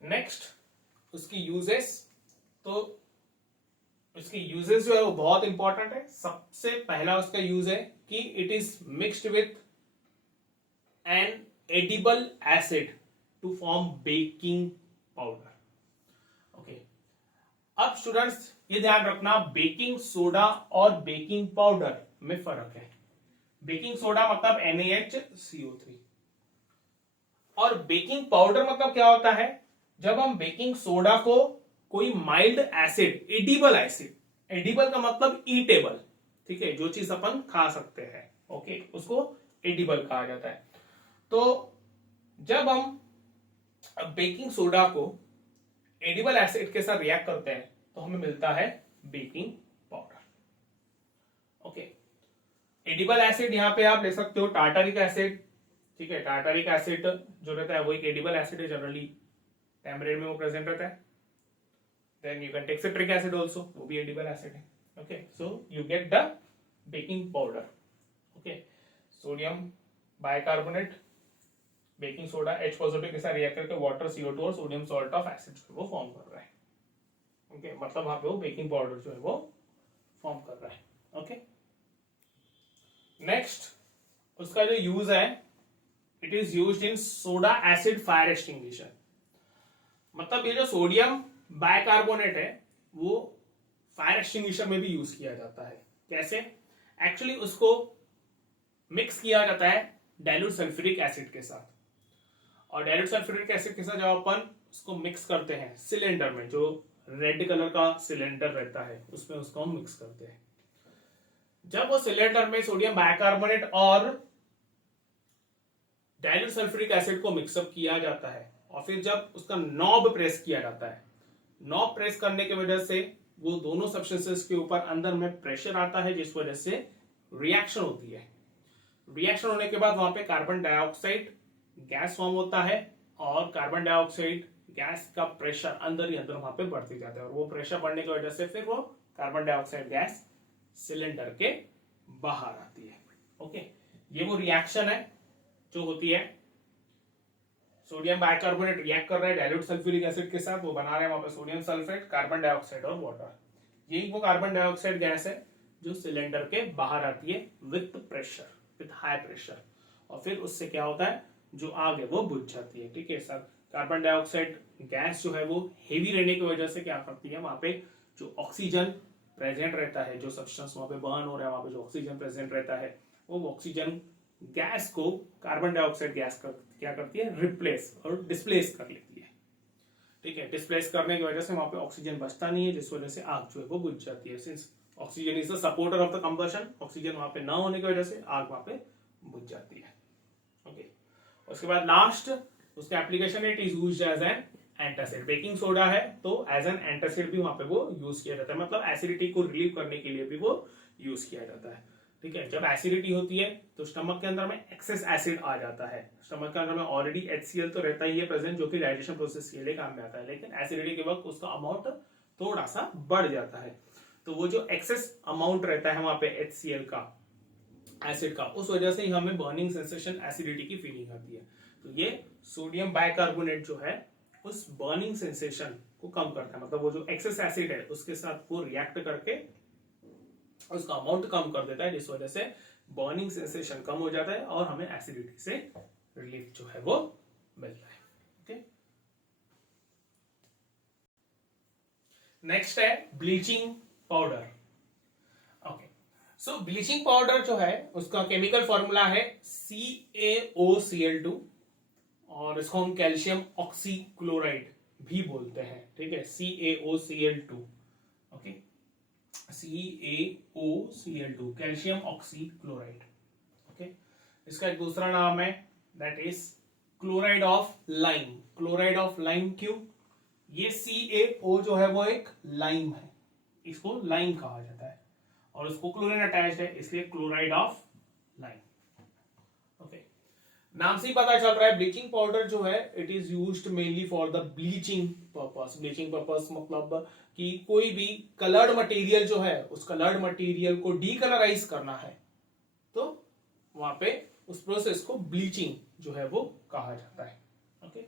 नेक्स्ट उसकी यूजेस, तो उसकी यूजेस जो है वो बहुत इंपॉर्टेंट है। सबसे पहला उसका यूज है कि it is mixed with an edible acid to form baking powder. Okay, अब स्टूडेंट्स ये ध्यान रखना, बेकिंग सोडा और बेकिंग पाउडर में फर्क है। बेकिंग सोडा मतलब NaHCO3 और बेकिंग पाउडर मतलब क्या होता है, जब हम बेकिंग सोडा को कोई mild acid, edible acid, edible का मतलब ईटेबल, ठीक है, जो चीज अपन खा सकते हैं, ओके, उसको एडिबल कहा जाता है। तो जब हम बेकिंग सोडा को एडिबल एसिड के साथ रिएक्ट करते हैं तो हमें मिलता है baking powder. Okay, edible acid यहां पे आप ले सकते हो टार्टारिक एसिड, ठीक है, टार्टारिक एसिड जो रहता है वो एक एडिबल एसिड है, जनरली टेम्परेट में वो प्रेजेंट रहता है। Then you can take citric acid also, वो भी एडिबल एसिड है। Okay, so you get the baking powder. Okay, sodium bicarbonate, baking soda H positive के साथ रिएक्ट करके वाटर, CO2 और सोडियम सॉल्ट ऑफ एसिड वो फॉर्म कर रहा है। ओके, मतलब वहां पे वो बेकिंग पाउडर जो है वो फॉर्म कर रहा है। ओके, नेक्स्ट उसका जो यूज है, it is used in soda acid fire extinguisher. मतलब ये जो सोडियम बाइकार्बोनेट है वो फायर एक्सटिंग्विशर में भी यूज किया जाता है। कैसे? एक्चुअली उसको मिक्स किया जाता है डाइल्यूट सल्फ्यूरिक एसिड के साथ, और डाइल्यूट सल्फ्यूरिक एसिड के साथ जब अपन उसको मिक्स करते हैं सिलेंडर में, जो रेड कलर का सिलेंडर रहता है उसमें उसको हम मिक्स करते हैं। जब वो सिलेंडर में सोडियम बाइकार्बोनेट और डाइल्यूट सल्फ्यूरिक एसिड को मिक्सअप किया जाता है और फिर जब उसका नॉब प्रेस किया जाता है, नॉब प्रेस करने की वजह से वो दोनों सब्सटेंसेस के ऊपर अंदर में प्रेशर आता है, जिस वजह से रिएक्शन होती है। रिएक्शन होने के बाद वहां पे कार्बन डाइऑक्साइड गैस फॉर्म होता है, और कार्बन डाइऑक्साइड गैस का प्रेशर अंदर ही अंदर वहां पे बढ़ती जाता है, और वो प्रेशर बढ़ने की वजह से फिर वो कार्बन डाइऑक्साइड गैस सिलेंडर के बाहर आती है। ओके, ये वो रिएक्शन है जो होती है। सोडियम बाइकार्बोनेट रिएक्ट कर रहा है डाइल्यूट सल्फ्यूरिक एसिड के साथ, वो बना रहे हैं वहां पे सोडियम सल्फेट, कार्बन डाइऑक्साइड और वाटर। यही वो कार्बन डाइऑक्साइड गैस है जो सिलेंडर के बाहर आती है with pressure, with high pressure, और फिर उससे क्या होता है, जो आग है वो बुझ जाती है। ठीक है सर, कार्बन डाइऑक्साइड गैस जो है वो हेवी रहने की वजह से क्या करती है, वहां पे जो ऑक्सीजन प्रेजेंट रहता है, जो सब्सटेंस वहां पे बर्न हो रहा है, वहां पे जो ऑक्सीजन प्रेजेंट रहता है, वो ऑक्सीजन गैस को कार्बन डाइऑक्साइड गैस क्या करती है, रिप्लेस और डिस्प्लेस कर लेती है। ठीक है, डिस्प्लेस करने की वजह से वहां पे ऑक्सीजन बचता नहीं है, जिस वजह से आग जो है वो बुझ जाती है। Since oxygen is the supporter of the combustion, oxygen वहां पे ना होने की वजह से आग वहां पे बुझ जाती है। ओके, उसके बाद लास्ट उसका application, it is used as an antacid. Baking soda है तो एज एन एंटासिड भी वहां पे वो यूज किया जाता है, मतलब एसिडिटी को रिलीव करने के लिए भी वो यूज किया जाता है। ठीक है, जब एसिडिटी होती है तो स्टमक के अंदर में एक्सेस एसिड आ जाता है। स्टमक के अंदर में ऑलरेडी HCl तो रहता ही है प्रेजेंट, जो कि डाइजेशन प्रोसेस के लिए काम में आता है, लेकिन एसिडिटी के वक्त उसका अमाउंट थोड़ा सा बढ़ जाता है। तो वो जो एक्सेस अमाउंट रहता है वहां पे HCl का, एसिड का, उस वजह से ही हमें बर्निंग सेंसेशन, एसिडिटी की फीलिंग आती है। तो ये सोडियम बाइकार्बोनेट जो है उस बर्निंग सेंसेशन को कम करता है, मतलब वो जो एक्सेस एसिड है उसके साथ वो रिएक्ट करके उसका अमाउंट कम कर देता है, जिस वजह से बर्निंग सेंसेशन कम हो जाता है और हमें एसिडिटी से रिलीफ जो है वो मिलता है। ओके, नेक्स्ट है ब्लीचिंग पाउडर। ओके, सो ब्लीचिंग पाउडर जो है उसका केमिकल फॉर्मूला है CaOCl2, और इसको हम कैल्शियम ऑक्सीक्लोराइड भी बोलते हैं। ठीक है, CaOCl2, okay, CaOCl2 calcium oxy chloride. Okay, इसका एक दूसरा नाम है that is chloride of lime. Chloride of lime क्यों? ये CaO जो है वो एक लाइम है, इसको लाइम कहा जाता है और उसको क्लोरीन अटैच्ड है, इसलिए क्लोराइड ऑफ लाइम। ओके, नाम से ही पता चल रहा है ब्लीचिंग पाउडर जो है it is used mainly for the bleaching purpose. Bleaching purpose मतलब कि कोई भी कलर्ड मटेरियल जो है उस कलर्ड मटेरियल को डीकलराइज करना है तो वहां पे उस प्रोसेस को ब्लीचिंग जो है वो कहा जाता है। ओके,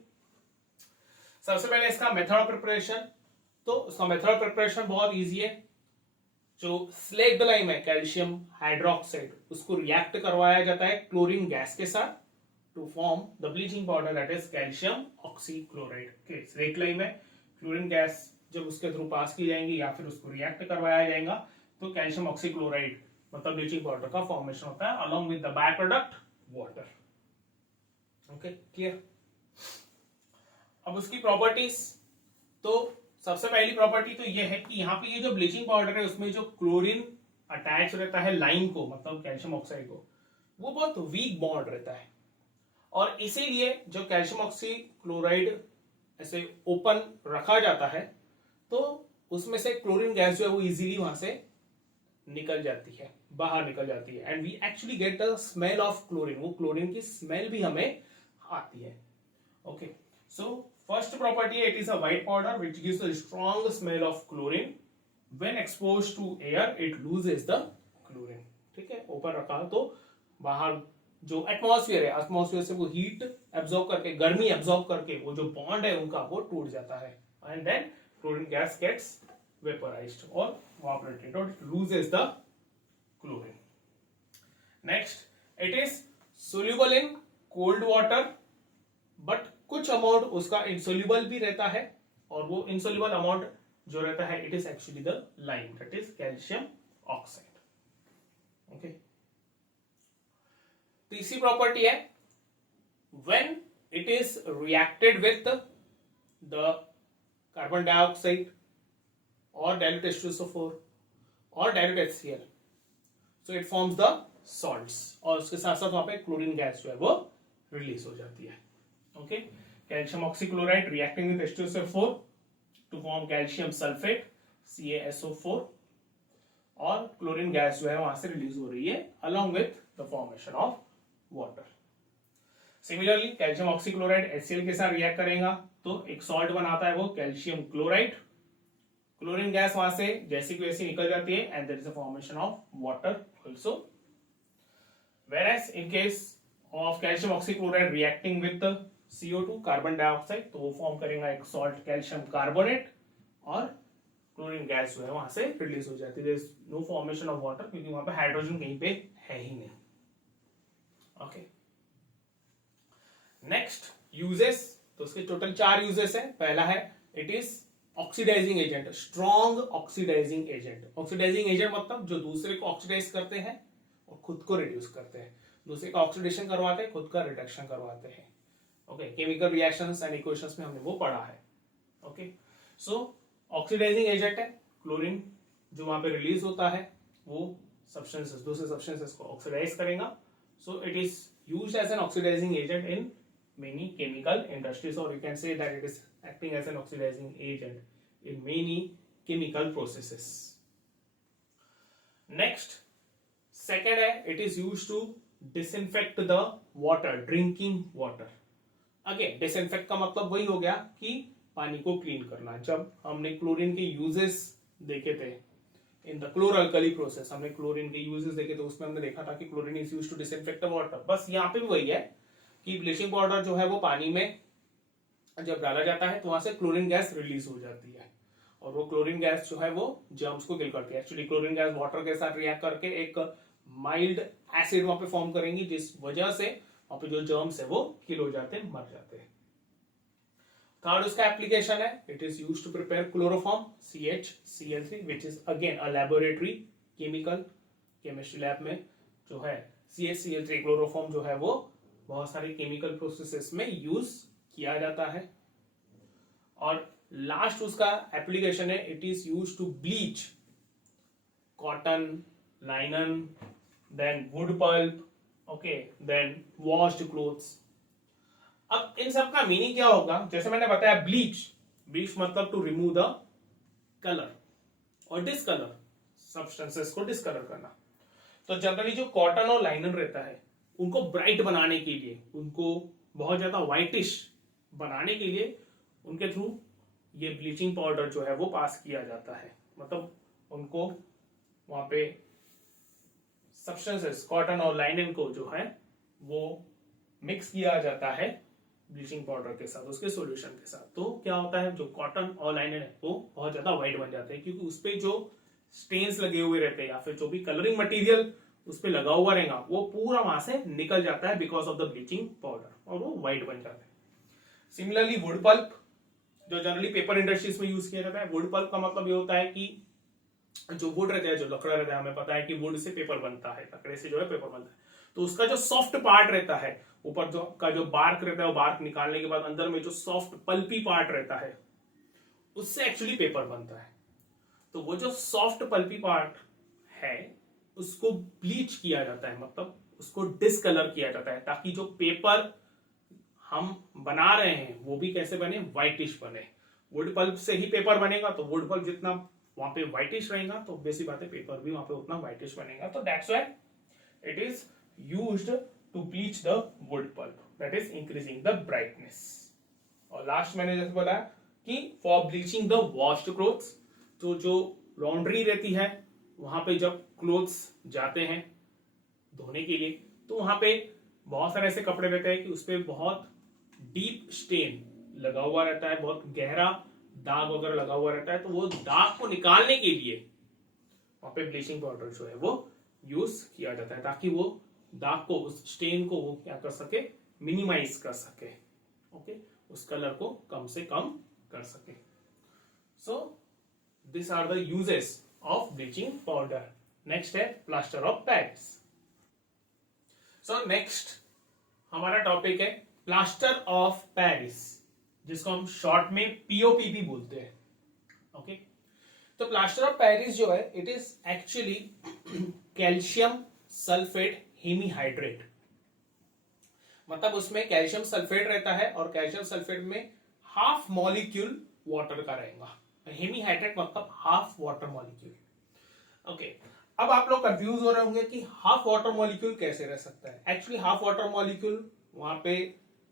सबसे पहले इसका मेथड ऑफ प्रिपरेशन, तो उसका मेथड ऑफ प्रिपरेशन बहुत इजी है। जो स्लेक्ड लाइम है कैल्शियम हाइड्रोक्साइड उसको रिएक्ट करवाया जाता है क्लोरीन गैस के साथ to form the bleaching powder that is calcium oxychloride. Okay, slaked lime है, क्लोरीन गैस जब उसके थ्रू पास की जाएंगी या फिर उसको रिएक्ट करवाया जाएगा तो कैल्शियम ऑक्सीक्लोराइड मतलब ब्लीचिंग पाउडर का फॉर्मेशन होता है along with the by product water. Okay, clear. अब उसकी प्रॉपर्टीज, तो सबसे पहली प्रॉपर्टी तो ये है कि यहाँ पे ये जो ब्लीचिंग पाउडर है उसमें जो क्लोरीन अटैच रहता है लाइम को मतलब कैल्शियम ऑक्साइड को, वो बहुत वीक बॉन्ड रहता है और इसीलिए जो कैल्शियम ऑक्सीक्लोराइड ऐसे ओपन रखा जाता है तो उसमें से क्लोरीन गैस जो है वो इजीली वहां से निकल जाती है, बाहर निकल जाती है and we actually get the smell of chlorine. वो क्लोरीन की स्मेल भी हमें आती है। ओके, सो फर्स्ट प्रॉपर्टी है it is a white powder which gives a strong smell of chlorine when exposed to air it loses the chlorine. ठीक है, ऊपर रखा तो बाहर जो एटमॉस्फेयर है एटमॉस्फेयर से वो हीट एब्जॉर्ब करके गर्मी एब्जॉर्ब करके वो जो बॉन्ड है उनका वो टूट जाता है and then chlorine gas gets vaporised और evaporated or it loses the chlorine. Next, it is soluble in cold water, but कुछ अमाउंट उसका insoluble भी रहता है और वो insoluble अमाउंट जो रहता है it is actually the lime, that is calcium oxide. Okay. तीसरी प्रॉपर्टी है when it is reacted with the carbon dioxide or dilute H2SO4 or dilute HCl, so it forms the salts और उसके साथ साथ वहां पे क्लोरीन गैस जो है वो रिलीज हो जाती है। Okay, calcium oxychloride reacting with H2SO4 to form calcium sulphate CaSO4 और क्लोरीन गैस जो है वहां से रिलीज हो रही है along with the formation of water. Similarly calcium oxychloride HCl के साथ रिएक्ट करेगा तो एक सॉल्ट बनाता है वो कैल्शियम क्लोराइड, क्लोरीन गैस वहां से जैसी की वैसी निकल जाती है and there is a formation of water also. Whereas in case of calcium oxychloride reacting with CO2 carbon dioxide तो वो फॉर्म करेगा एक सॉल्ट कैल्शियम कार्बोनेट और क्लोरीन गैस जो है वहां से रिलीज हो जाती है। There is no formation of water क्योंकि वहां पे हाइड्रोजन कहीं पे है ही नहीं। ओके, नेक्स्ट यूजेस, तो उसके टोटल 4 यूजेस है। पहला है it is oxidising agent, strong oxidising agent. Oxidising agent मतलब जो दूसरे को ऑक्सीडाइज करते हैं और खुद को रिड्यूस करते हैं, दूसरे का ऑक्सीडेशन करवाते हैं खुद का रिडक्शन करवाते हैं। Okay, chemical reactions and equations में हमने वो पढ़ा है। ओके, सो ऑक्सीडाइजिंग एजेंट है, क्लोरीन जो वहां पे रिलीज होता है वो सब्सटेंसेस दूसरे सब्सटेंसेस को ऑक्सीडाइज करेगा, so it is used as an oxidising agent in many chemical industries, or you can say that it is acting as an oxidizing agent in many chemical processes. Next, second है it is used to disinfect the water, drinking water. Again, disinfect का मतलब वही हो गया कि पानी को clean करना। जब हमने क्लोरीन के यूजेस देखे थे इन द क्लोरअल्कली प्रोसेस, हमने क्लोरीन के यूजेस देखे थे उसमें हमने देखा था कि chlorine is used to disinfect the water. बस यहाँ पे भी वही है कि ब्लीचिंग पाउडर जो है वो पानी में जब डाला जाता है तो वहां से क्लोरीन गैस रिलीज हो जाती है और वो क्लोरीन गैस जो है वो जर्म्स को किल करती है। एक्चुअली क्लोरीन गैस वाटर के साथ रिएक्ट करके एक माइल्ड एसिड वहां पे फॉर्म करेंगी जिस वजह से वहां पे जो जर्म्स है वो किल हो जाते हैं, मर जाते हैं। थर्ड उसका एप्लीकेशन है it is used to prepare chloroform CHCl3 which is again a laboratory chemical, chemistry lab में जो है CHCl3 क्लोरोफॉर्म जो है वो बहुत सारे केमिकल प्रोसेसेस में यूज किया जाता है। और लास्ट उसका एप्लीकेशन है, it is use to bleach cotton, linen, then wood pulp, okay, then washed clothes. अब इन सब का मीनिंग क्या होगा, जैसे मैंने बताया ब्लीच, ब्लीच मतलब टू रिमूव द कलर और डिसकलर, सब्सटेंसेस को डिसकलर करना। तो जनरली जो कॉटन और लाइनन रहता है उनको ब्राइट बनाने के लिए, उनको बहुत ज्यादा व्हाइटिश बनाने के लिए उनके थ्रू ये ब्लीचिंग पाउडर जो है वो पास किया जाता है। मतलब उनको वहां पे सब्सटेंसेस कॉटन और लाइनन को जो है वो मिक्स किया जाता है ब्लीचिंग पाउडर के साथ, उसके सॉल्यूशन के साथ। तो क्या होता है, जो कॉटन और लाइनन है वो बहुत ज्यादा व्हाइट बन जाते हैं, क्योंकि उस पे जो स्टेन्स लगे हुए रहते हैं या फिर जो भी कलरिंग मटेरियल उस पे लगा हुआ रहेगा वो पूरा वहां से निकल जाता है because of the bleaching powder, और वो व्हाइट बन जाते हैं। सिमिलरली वुड पल्प जो जनरली पेपर इंडस्ट्रीज में यूज किया जाता है, वुड पल्प का मतलब ये होता है कि जो वुड रहता है, जो लकड़ा रहता है, हमें पता है कि वुड से पेपर बनता है, लकड़े से जो है पेपर बनता है, तो उसका जो सॉफ्ट पार्ट रहता है ऊपर जो का जो बार्क रहता है, वो बार्क निकालने के बाद अंदर में जो सॉफ्ट पल्पी पार्ट रहता है उससे एक्चुअली पेपर बनता है। तो वो जो सॉफ्ट पल्पी पार्ट है उसको ब्लीच किया जाता है, मतलब उसको डिसकलर किया जाता है, ताकि जो पेपर हम बना रहे हैं वो भी कैसे बने, व्हाइटिश बने। वुड पल्प से ही पेपर बनेगा, तो वुड पल्प जितना वहां पे व्हाइटिश रहेगा तो बेसिक बात है पेपर भी वहां पे उतना व्हाइटिश बनेगा। तो that's why it is used to bleach the wood pulp, that is increasing the brightness. और लास्ट मैंने जैसे बोला कि for bleaching the washed clothes, तो जो लॉन्ड्री रहती है वहां पे जब क्लोथ्स जाते हैं धोने के लिए, तो वहां पे बहुत सारे ऐसे कपड़े रहते हैं कि उसपे बहुत डीप स्टेन लगा हुआ रहता है, बहुत गहरा दाग वगैरह लगा हुआ रहता है, तो वो दाग को निकालने के लिए वहां पे ब्लीचिंग पाउडर जो है वो यूज किया जाता है, ताकि वो दाग को, उस स्टेन को वो क्या कर सके, मिनिमाइज कर सके, ओके, उस कलर को कम से कम कर सके। So this are the uses of bleaching powder. Next है plaster of Paris. So next हमारा टॉपिक है प्लास्टर ऑफ पेरिस, जिसको हम शॉर्ट में पीओपी भी बोलते हैं, ओके। तो प्लास्टर ऑफ पेरिस जो है it is actually calcium sulphate hemihydrate, मतलब उसमें कैल्शियम सल्फेट रहता है और कैल्शियम सल्फेट में हाफ मॉलिक्यूल वाटर का रहेगा। हेमीहाइड्रेट मतलब हाफ वाटर मॉलिक्यूल, ओके। अब आप लोग कंफ्यूज हो रहे होंगे कि हाफ वाटर मॉलिक्यूल कैसे रह सकता है। एक्चुअली हाफ वाटर मॉलिक्यूल वहां पे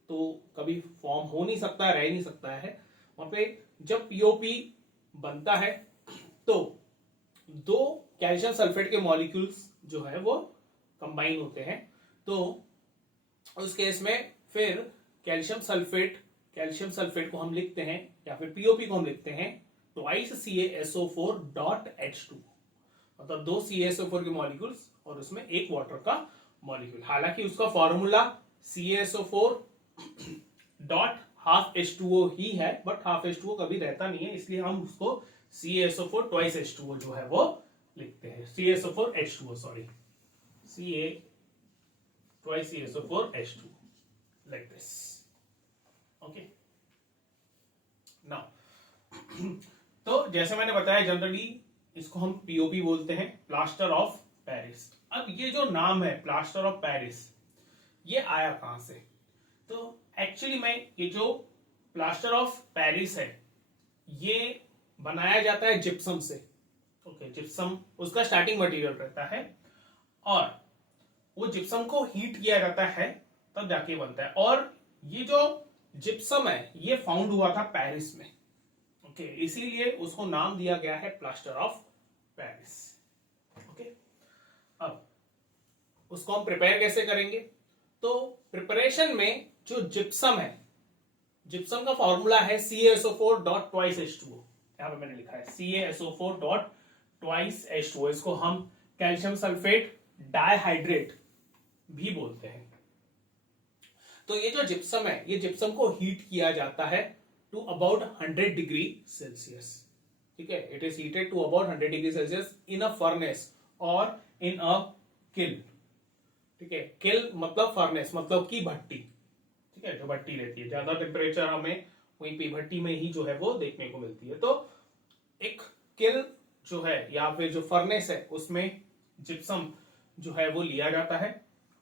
तो कभी फॉर्म हो नहीं सकता, रह नहीं सकता है। वहां पे जब पीओपी बनता है तो दो कैल्शियम सल्फेट के मॉलिक्यूल्स जो है वो कंबाइन होते हैं, तो उस केस में फिर कैल्शियम सल्फेट को हम लिखते हैं, या फिर पीओपी को हम लिखते हैं ट्वाइस CaSO4.H2, मतलब दो CaSO4 के मॉलिक्यूल्स और उसमें एक वाटर का मॉलिक्यूल। हालांकि उसका formula CaSO4 dot half H2O ही है, बट हाफ H2O कभी रहता नहीं है, इसलिए हम उसको CaSO4 ट्वाइस H2O जो है वो लिखते हैं, CaSO4H2O, sorry, Ca twice CaSO4H2 like this, okay now तो जैसे मैंने बताया जनरली इसको हम पीओपी बोलते हैं, प्लास्टर ऑफ पेरिस। अब ये जो नाम है प्लास्टर ऑफ पेरिस ये आया कहां से, तो एक्चुअली में ये जो प्लास्टर ऑफ पेरिस है ये बनाया जाता है जिप्सम से, ओके। जिप्सम उसका स्टार्टिंग मटेरियल रहता है और वो जिप्सम को हीट किया जाता है तब जाके बनता है, और ये जो जिप्सम है ये फाउंड हुआ था पेरिस में, ओके, इसीलिए उसको नाम दिया गया है प्लास्टर ऑफ पेरिस, ओके। अब उसको हम प्रिपेयर कैसे करेंगे, तो प्रिपरेशन में जो जिप्सम है, जिप्सम का फॉर्मूला है CaSO4.2H2O, यहां पे मैंने लिखा है CaSO4.2H2O, इसको हम कैल्शियम सल्फेट डाइहाइड्रेट भी बोलते हैं। तो ये जो जिप्सम है ये जिप्सम को हीट किया जाता है टू अबाउट 100 डिग्री सेल्सियस, ठीक है, it is heated to about 100 degree Celsius in a furnace और इन अ किल, ठीक है। किल मतलब फर्नेस मतलब की भट्टी, ठीक है, जो भट्टी रहती है, ज्यादा टेम्परेचर हमें वहीं पे भट्टी में ही जो है वो देखने को मिलती है। तो एक किल जो है या फिर जो फर्नेस है उसमें जिप्सम जो है वो लिया जाता है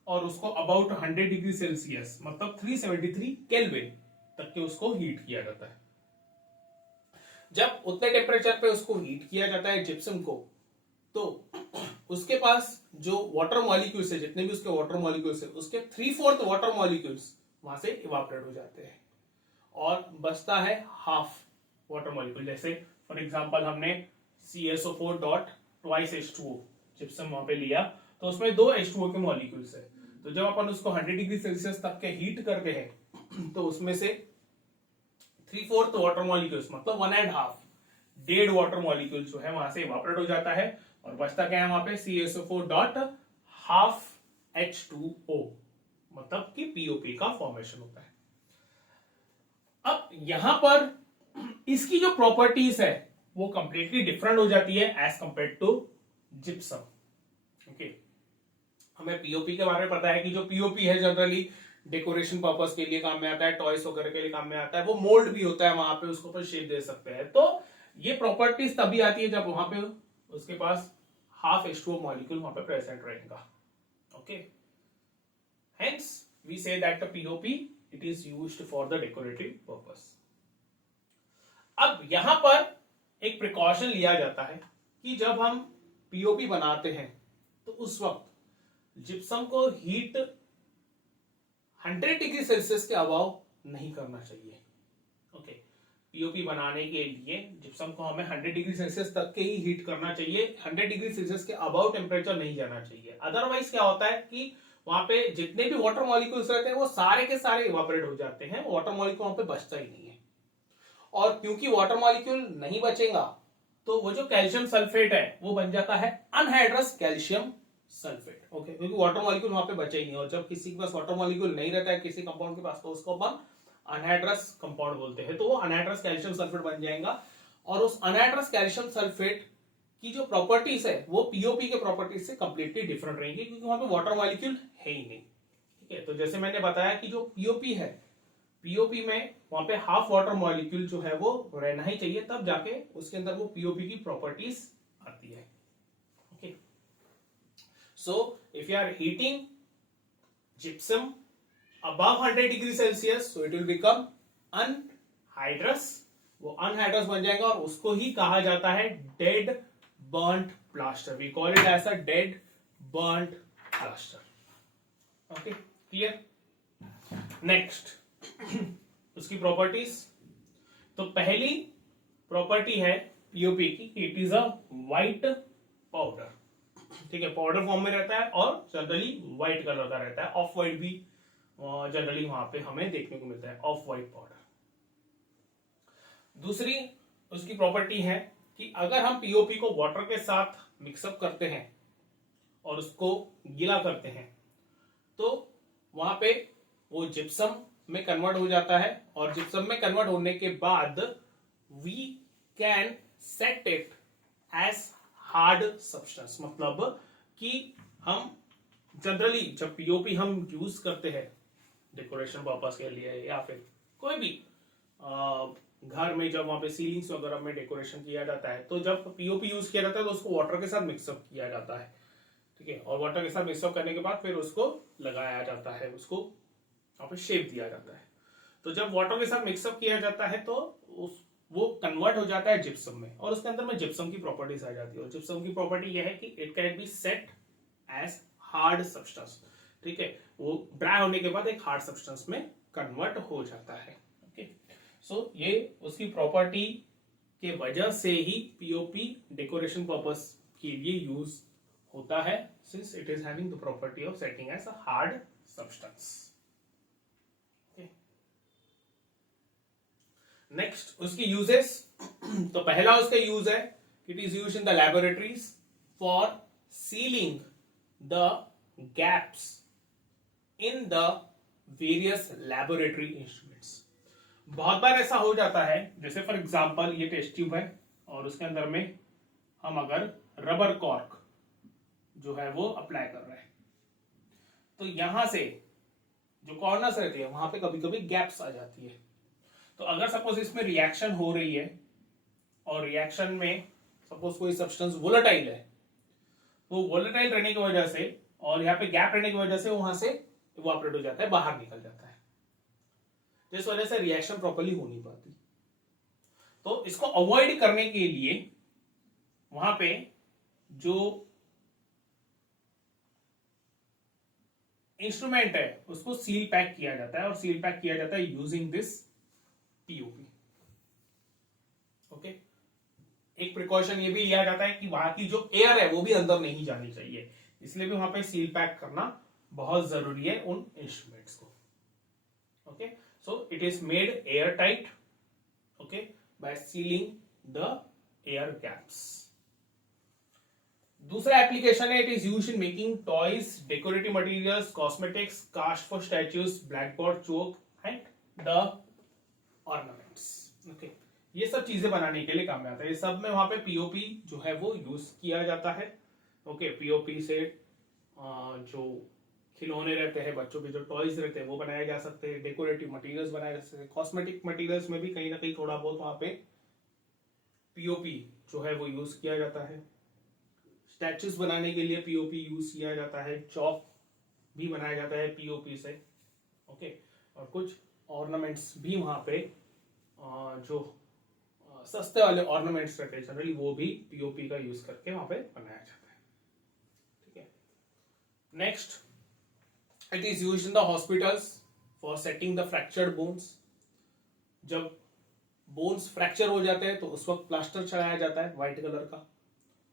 और उसको अबाउट 100 डिग्री सेल्सियस मतलब 373 केल्विन तक के उसको हीट किया जाता है। जब उतने टेम्परेचर पे उसको हीट किया जाता है जिप्सम को, तो उसके पास जो वाटर मॉलिक्यूल्स है, जितने भी उसके वाटर मॉलिक्यूल्स है, उसके 3/4 वाटर मॉलिक्यूल्स वहां से इवापोरेट हो जाते हैं और बचता है हाफ वाटर मॉलिक्यूल। जैसे फॉर एग्जांपल हमने CSO4 dot twice H2O gypsum वहां पे लिया, तो उसमें 2 H2O के मॉलिक्यूल्स है। तो जब अपन उसको 100 डिग्री सेल्सियस तक के हीट करते हैं तो उसमें से 3/4 वाटर मॉलिक्यूल्स मतलब 1.5 डेड वाटर मॉलिक्यूल जो है वहां से इवापोरेट हो जाता है और बचता क्या है वहां पे CSO4 डॉट हाफ H2O मतलब कि POP का फॉर्मेशन होता है। अब यहां पर इसकी जो प्रॉपर्टीज है वो कंप्लीटली डिफरेंट हो जाती है as compare to gypsum. Okay, हमें पीओपी के बारे में पता है कि जो पीओपी है जनरली डेकोरेशन पर्पस के लिए काम में आता है, टॉयस वगैरह के लिए काम में आता है, वो मोल्ड भी होता है वहां पे, उसको पर शेप दे सकते हैं। तो ये प्रॉपर्टीज तभी आती है जब वहां पे उसके पास हाफ H2O मॉलिक्यूल वहां पे प्रेजेंट रहेगा। Okay, hence we say that the POP it is used for the decorative purpose. अब यहां पर एक प्रिकॉशन लिया जाता है कि जब हम पीओपी बनाते हैं तो उस वक्त जिप्सम को हीट 100 डिग्री सेल्सियस के अबाव नहीं करना चाहिए। ओके, पीओपी बनाने के लिए जिप्सम को हमें 100 डिग्री सेल्सियस तक के ही हीट करना चाहिए, 100 डिग्री सेल्सियस के अबाव टेम्परेचर नहीं जाना चाहिए। अदरवाइज क्या होता है कि वहां पे जितने भी वाटर मॉलिक्यूल्स रहते हैं वो सारे के सारे इवापोरेट हो जाते हैं, वाटर मॉलिक्यूल वहां पे बचता ही नहीं है। और क्योंकि वाटर मॉलिक्यूल नहीं बचेगा तो वो जो कैल्शियम सल्फेट है वो बन जाता है अनहाइड्रस कैल्शियम सल्फेट। ओके, क्योंकि वाटर मॉलिक्यूल वहां पे बचे ही नहीं, और जब किसी के पास वाटर मॉलिक्यूल नहीं रहता है किसी कंपाउंड के पास तो उसको अपन अनहाइड्रस कंपाउंड बोलते हैं। तो वो अनहाइड्रस कैल्शियम सल्फेट बन जाएगा और उस अनहाइड्रस कैल्शियम सल्फेट की जो प्रॉपर्टीज है वो पीओपी के प्रॉपर्टीज से कंप्लीटली डिफरेंट रहेंगी क्योंकि वहां पे वाटर मॉलिक्यूल है ही नहीं। ठीक है, तो जैसे मैंने बताया कि जो पीओपी है, पीओपी में वहां पे हाफ वाटर मॉलिक्यूल जो है वो रहना ही चाहिए, तब जाके उसके अंदर वो पीओपी की प्रॉपर्टीज आती है। Okay, so if you are heating gypsum above 100 degree Celsius so it will become anhydrous, वो अनहाइड्रस बन जाएगा और उसको ही कहा जाता है dead burnt plaster. We call it as a dead burnt plaster. Okay, clear? Next उसकी प्रॉपर्टीज। तो पहली प्रॉपर्टी है पीओपी की, it is a white powder. ठीक है, पाउडर फॉर्म में रहता है और जनरली व्हाइट कलर का रहता है। ऑफ व्हाइट भी जनरली वहां पे हमें देखने को मिलता है, ऑफ व्हाइट पाउडर। दूसरी उसकी प्रॉपर्टी है कि अगर हम पीओपी को वाटर के साथ मिक्सअप करते हैं और उसको गीला करते हैं तो वहां पे वो जिप्सम में कन्वर्ट हो जाता है और जिप्सम में कन्वर्ट होने के बाद we can set it as hard substance. मतलब कि हम जनरली जब पीओपी हम यूज करते हैं डेकोरेशन पर्पस के लिए या फिर कोई भी घर में जब वहां पे सीलिंग्स वगैरह में डेकोरेशन किया जाता है तो जब पीओपी यूज किया जाता है तो उसको वाटर के साथ मिक्सअप किया जाता है। ठीक है, और वाटर के साथ मिक्सअप करने के बाद फिर उसको लगाया जाता है, उसको वहां पे शेप दिया जाता है। तो जब वाटर के साथ मिक्सअप किया जाता है तो वो कन्वर्ट हो जाता है जिप्सम में और उसके अंदर में जिप्सम की प्रॉपर्टीज आ जाती है। और जिप्सम की प्रॉपर्टी यह है कि it can be set as hard substance. ठीक है, वो ड्राई होने के बाद एक हार्ड सब्सटेंस में कन्वर्ट हो जाता है। ओके, सो ये उसकी प्रॉपर्टी के वजह से ही पीओपी डेकोरेशन पर्पस के लिए यूज होता है, since it is having the property of setting as a hard substance. Next उसकी यूजेस। तो पहला उसका यूज है, it is use in the laboratories for sealing the gaps in the various laboratory instruments. बहुत बार ऐसा हो जाता है, जैसे फॉर एग्जांपल ये टेस्ट ट्यूब है और उसके अंदर में हम अगर रबर कॉर्क जो है वो अप्लाई कर रहे हैं तो यहां से जो कॉर्नर्स रहती है वहां पे कभी कभी गैप्स आ जाती है। तो अगर सपोज इसमें रिएक्शन हो रही है और रिएक्शन में सपोज कोई सब्सटेंस वोलेटाइल है, तो वोलेटाइल रहने की वजह से और यहाँ पे गैप रहने की वजह से वहां से इवापोरेट हो जाता है, बाहर निकल जाता है, जिस वजह से रिएक्शन प्रॉपर्ली हो नहीं पाती। तो इसको अवॉइड करने के लिए वहां पे जो इंस्ट्रूमेंट है उसको सील पैक किया जाता है, और सील पैक किया जाता है यूजिंग दिस पीओपी। ओके, एक प्रिकॉशन ये भी लिया जाता है कि वहां की जो एयर है वो भी अंदर नहीं जानी चाहिए, इसलिए भी वहां पे सील पैक करना बहुत जरूरी है उन इंस्ट्रूमेंट्स को। Okay, so it is made air tight, okay, by sealing the air gaps. दूसरा एप्लीकेशन है, it is used in making toys, decorative materials, cosmetics, cast for statues, black board, chalk and the ornaments. Okay, ये सब चीजें बनाने के लिए काम में आता है। ये सब में वहां पे पीओपी जो है वो यूज किया जाता है। ओके, पीओपी से जो खिलौने रहते हैं, बच्चों के जो टॉयज रहते हैं वो बनाए जा सकते हैं, डेकोरेटिव मटेरियल्स बनाए जा सकते हैं, कॉस्मेटिक मटेरियल्स में भी कहीं ना कहीं थोड़ा बहुत वहां पे पीओपी जो है वो यूज किया जाता है। स्टैचूज बनाने के लिए पीओपी यूज किया जाता है, चौक भी बनाया जाता है पीओपी से। ओके, और कुछ ऑर्नामेंट्स भी वहां पे जो सस्ते वाले ऑर्नामेंट्स रहते हैं जनरली वो भी पीओपी का यूज करके वहां पे बनाया जाता है। ठीक है, next, it is used in the hospitals for setting the fractured bones. जब बोन्स फ्रैक्चर हो जाते हैं तो उस वक्त प्लास्टर चढ़ाया जाता है व्हाइट कलर का,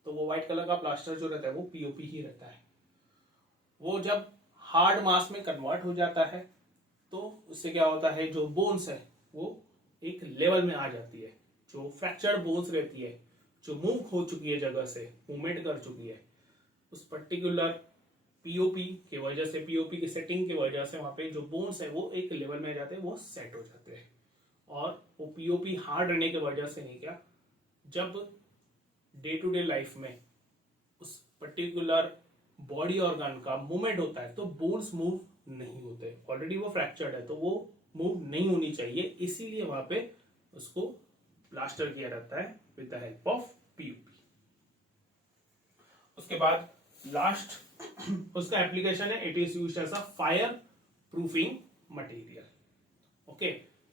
तो वो व्हाइट कलर का प्लास्टर जो रहता है वो पीओपी ही रहता है। वो जब हार्ड मास में कन्वर्ट हो जाता है तो उससे क्या होता है, जो बोन्स है वो एक लेवल में आ जाती है। जो फ्रैक्चर्ड बोन्स रहती है, जो मूव हो चुकी है, जगह से मूवमेंट कर चुकी है, उस पर्टिकुलर पीओपी की वजह से, पीओपी की सेटिंग की वजह से वहां पे जो बोन्स है वो एक लेवल में आ जाते हैं, वो सेट हो जाते हैं। और वो पीओपी हार्ड रहने की वजह से नहीं, क्या जब डे टू डे लाइफ में उस पर्टिकुलर बॉडी ऑर्गन का मूवमेंट होता है तो बोन्स मूव नहीं होते, ऑलरेडी वो फ्रैक्चर्ड है तो वो मूव नहीं होनी चाहिए, इसीलिए वहां पे उसको प्लास्टर किया जाता है with the help of POP. उसके बाद लास्ट उसका एप्लीकेशन है, it is used as a fire proofing material. Okay,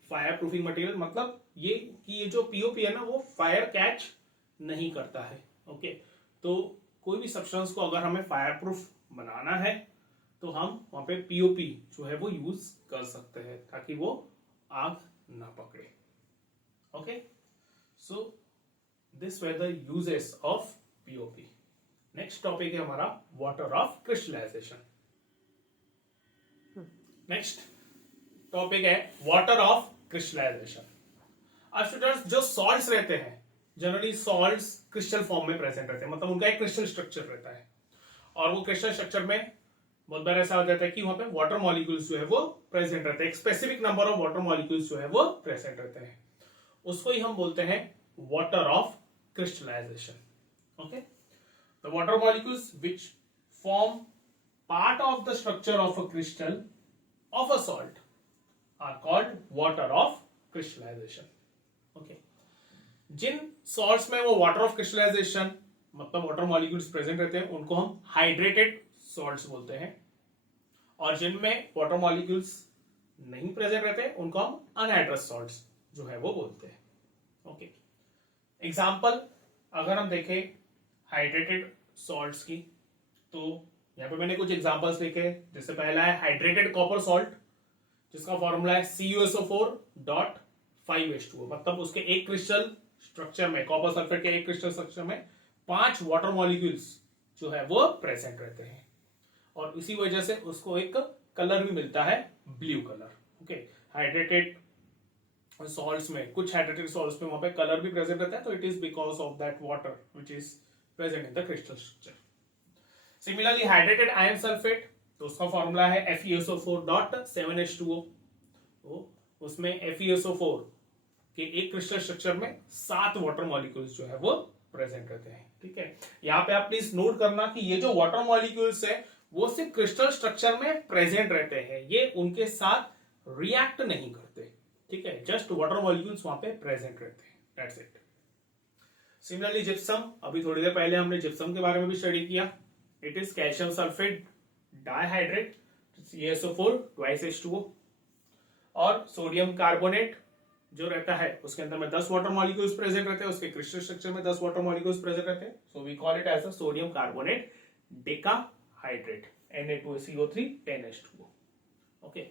fire proofing material मतलब ये कि ये जो पीओपी है ना वो फायर कैच नहीं करता है। ओके, तो कोई भी सब्सटेंस को अगर हमें फायर प्रूफ बनाना है तो हम वहां पे पीओपी जो है वो यूज कर सकते हैं ताकि वो आग ना पकड़े। Okay, so this were the uses of POP. Next topic है हमारा water of crystallisation. Next topic है वाटर ऑफ क्रिस्टलाइजेशन। अब स्टूडेंट्स, जो सॉल्ट्स रहते हैं जनरली सॉल्ट्स क्रिस्टल फॉर्म में प्रेजेंट रहते हैं, मतलब उनका एक क्रिस्टल स्ट्रक्चर रहता है, और वो क्रिस्टल स्ट्रक्चर में बहुत बार ऐसा हो जाता है कि वहां पे वाटर मॉलिक्यूल्स जो है वो प्रेजेंट रहते हैं, एक specific number of water molecules जो है वो प्रेजेंट रहते हैं, उसको ही हम बोलते हैं water of crystallisation. Okay, the water molecules which form part of the structure of a crystal of a salt are called water of crystallisation. Okay, जिन सॉल्ट्स में वो वाटर ऑफ क्रिस्टलाइजेशन मतलब वाटर मॉलिक्यूल्स प्रेजेंट रहते हैं उनको हम hydrated salts बोलते हैं, और जिनमें वाटर मॉलिक्यूल्स नहीं प्रेजेंट रहते उनको हम अनहाइड्रस सॉल्ट्स जो है वो बोलते हैं। ओके, एग्जांपल अगर हम देखें हाइड्रेटेड सॉल्ट्स की, तो यहां पे मैंने कुछ एग्जांपल्स लिखे, जैसे पहला है हाइड्रेटेड कॉपर सॉल्ट, जिसका फॉर्मूला है CuSO4.5H2O, मतलब उसके एक क्रिस्टल स्ट्रक्चर में, कॉपर सल्फेट के एक क्रिस्टल स्ट्रक्चर में 5 वाटर मॉलिक्यूल्स जो है वो प्रेजेंट रहते हैं, और इसी वजह से उसको एक कलर भी मिलता है, blue colour. Okay, hydrated salts में, कुछ हाइड्रेटेड सॉल्ट्स में वहां पे कलर भी प्रेजेंट रहता है, तो it is because of that water which is present in the crystal structure. Similarly hydrated iron sulphate, तो उसका फॉर्मूला है FeSO4.7H2O, तो उसमें FeSO4 के एक क्रिस्टल स्ट्रक्चर में 7 वाटर मॉलिक्यूल्स जो है वो प्रेजेंट रहते हैं। ठीक है, यहाँ पे आप प्लीज नोट करना कि ये जो वाटर मॉलिक्यूल्स है वो सिर्फ क्रिस्टल स्ट्रक्चर में प्रेजेंट रहते हैं, ये उनके साथ रिएक्ट नहीं करते। ठीक है, जस्ट वाटर मॉलिक्यूल्स वहां पे प्रेजेंट रहते हैं, दैट्स इट। सिमिलरली जिप्सम, अभी थोड़ी देर पहले हमने जिप्सम के बारे में भी स्टडी किया। It is calcium sulphate dihydrate, CaSO4 twice H2O। और सोडियम कार्बोनेट जो रहता है उसके अंदर में 10 वाटर मॉलिक्यूल्स प्रेजेंट रहते हैं, उसके क्रिस्टल स्ट्रक्चर में 10 वाटर मॉलिक्यूल्स प्रेजेंट रहते हैं, so we call it as a sodium carbonate decahydrate, Na2CO3 10H2O। Okay,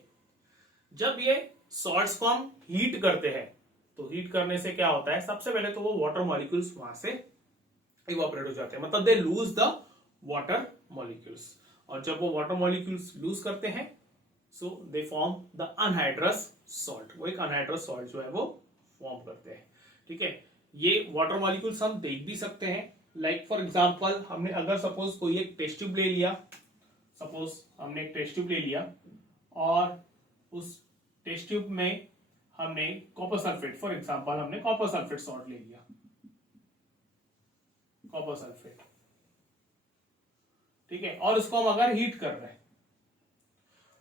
जब ये सॉल्ट्स को हम हीट करते हैं तो हीट करने से क्या होता है, सबसे पहले तो वो वाटर मॉलिक्यूल्स वहां से इवापोरेट हो जाते हैं, मतलब they lose the water molecules. और जब वो वाटर मॉलिक्यूल्स लूज करते हैं so they form the anhydrous salt, वो एक अनहाइड्रस सॉल्ट जो है वो फॉर्म करते हैं। ठीक है, ये वाटर मॉलिक्यूल्स हम देख भी सकते हैं, लाइक फॉर एग्जांपल हमने अगर सपोज कोई एक टेस्ट ट्यूब ले लिया, सपोज हमने एक टेस्ट ट्यूब ले लिया और उस टेस्ट ट्यूब में हमने कॉपर सल्फेट, फॉर एग्जांपल हमने कॉपर सल्फेट सॉल्ट ले लिया, कॉपर सल्फेट, ठीक है, और उसको हम अगर हीट कर रहे हैं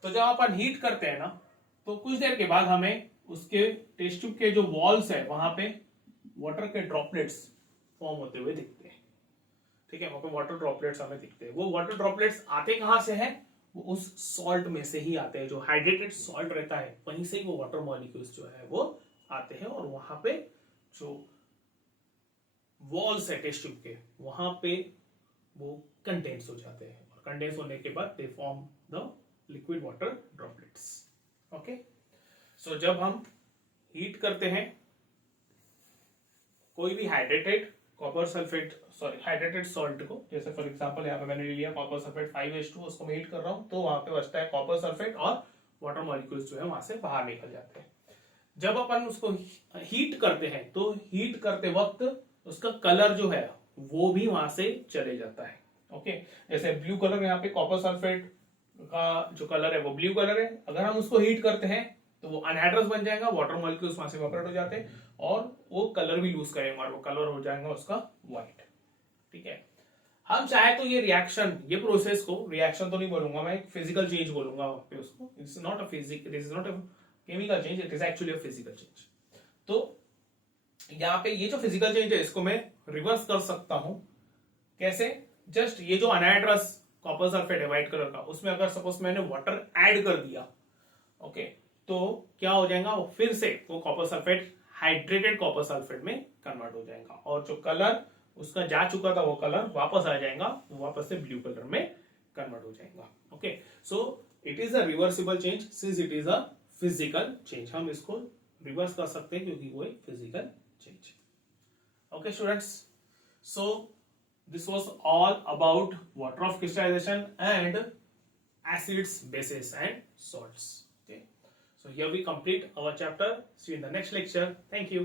तो जब अपन हीट करते हैं ना तो कुछ देर के बाद हमें उसके टेस्ट ट्यूब के जो वॉल्स है वहां पे वाटर के ड्रॉपलेट्स फॉर्म होते हुए दिखते हैं। ठीक है, वहां पे वाटर ड्रॉपलेट्स हमें दिखते हैं। वो वाटर ड्रॉपलेट्स आते कहां से हैं, वो उस सॉल्ट में से ही आते हैं, जो हाइड्रेटेड सॉल्ट रहता है वहीं से ही वो वाटर मॉलिक्यूल्स जो है वो आते हैं, और वहां पे जो वॉल्स है टेस्ट ट्यूब के वहां पे वो कंडेंस हो जाते हैं, और कंडेंस होने के बाद they form the liquid water droplets. Okay, so जब हम हीट करते हैं कोई भी hydrated copper sulphate, sorry hydrated salt को, जैसे फॉर एग्जांपल यहाँ पे मैंने ले लिया कॉपर सल्फेट 5H2, उसको मैं हीट कर रहा हूं तो वहां पे बचता है कॉपर सल्फेट और वाटर मॉलिक्यूल्स जो है वहां से बाहर निकल जाते हैं। जब अपन उसको हीट करते हैं तो हीट करते वक्त उसका कलर जो है वो भी वहां से चले जाता है। ओके, जैसे ब्लू कलर, यहाँ पे कॉपर सल्फेट का जो कलर है वो ब्लू कलर है, अगर हम उसको हीट करते हैं तो वो अनहाइड्रस बन जाएगा, वाटर मॉलिक्यूल्स वहां से इवेपोरेट हो जाते हैं और वो कलर भी लूज करेगा और वो कलर हो जाएगा उसका व्हाइट। ठीक है, हम चाहे तो ये रिएक्शन, ये प्रोसेस को, रिएक्शन तो नहीं बोलूंगा मैं, फिजिकल चेंज बोलूंगा पे उसको, it's not a physical, it is not a chemical change, it is actually a physical change. तो यहाँ पे ये जो फिजिकल चेंज है इसको मैं रिवर्स कर सकता हूं, कैसे, जस्ट ये जो अनहाइड्रस कॉपर सल्फेट है व्हाइट कलर का, उसमें अगर सपोज मैंने वाटर ऐड कर दिया, ओके, तो क्या हो जाएगा, वो फिर से वो copper sulphate hydrated copper sulphate में कन्वर्ट हो जाएगा, और जो कलर उसका जा चुका था वो कलर वापस आ जाएगा, वो वापस से ब्लू कलर में कन्वर्ट हो जाएगा। Okay, so it is a reversible change since it is a physical change, हम इसको रिवर्स कर सकते हैं क्योंकि वो एक physical change. Okay students, so this was all about water of crystallization and acids, bases and salts. Okay, so here we complete our chapter. See you in the next lecture. Thank you.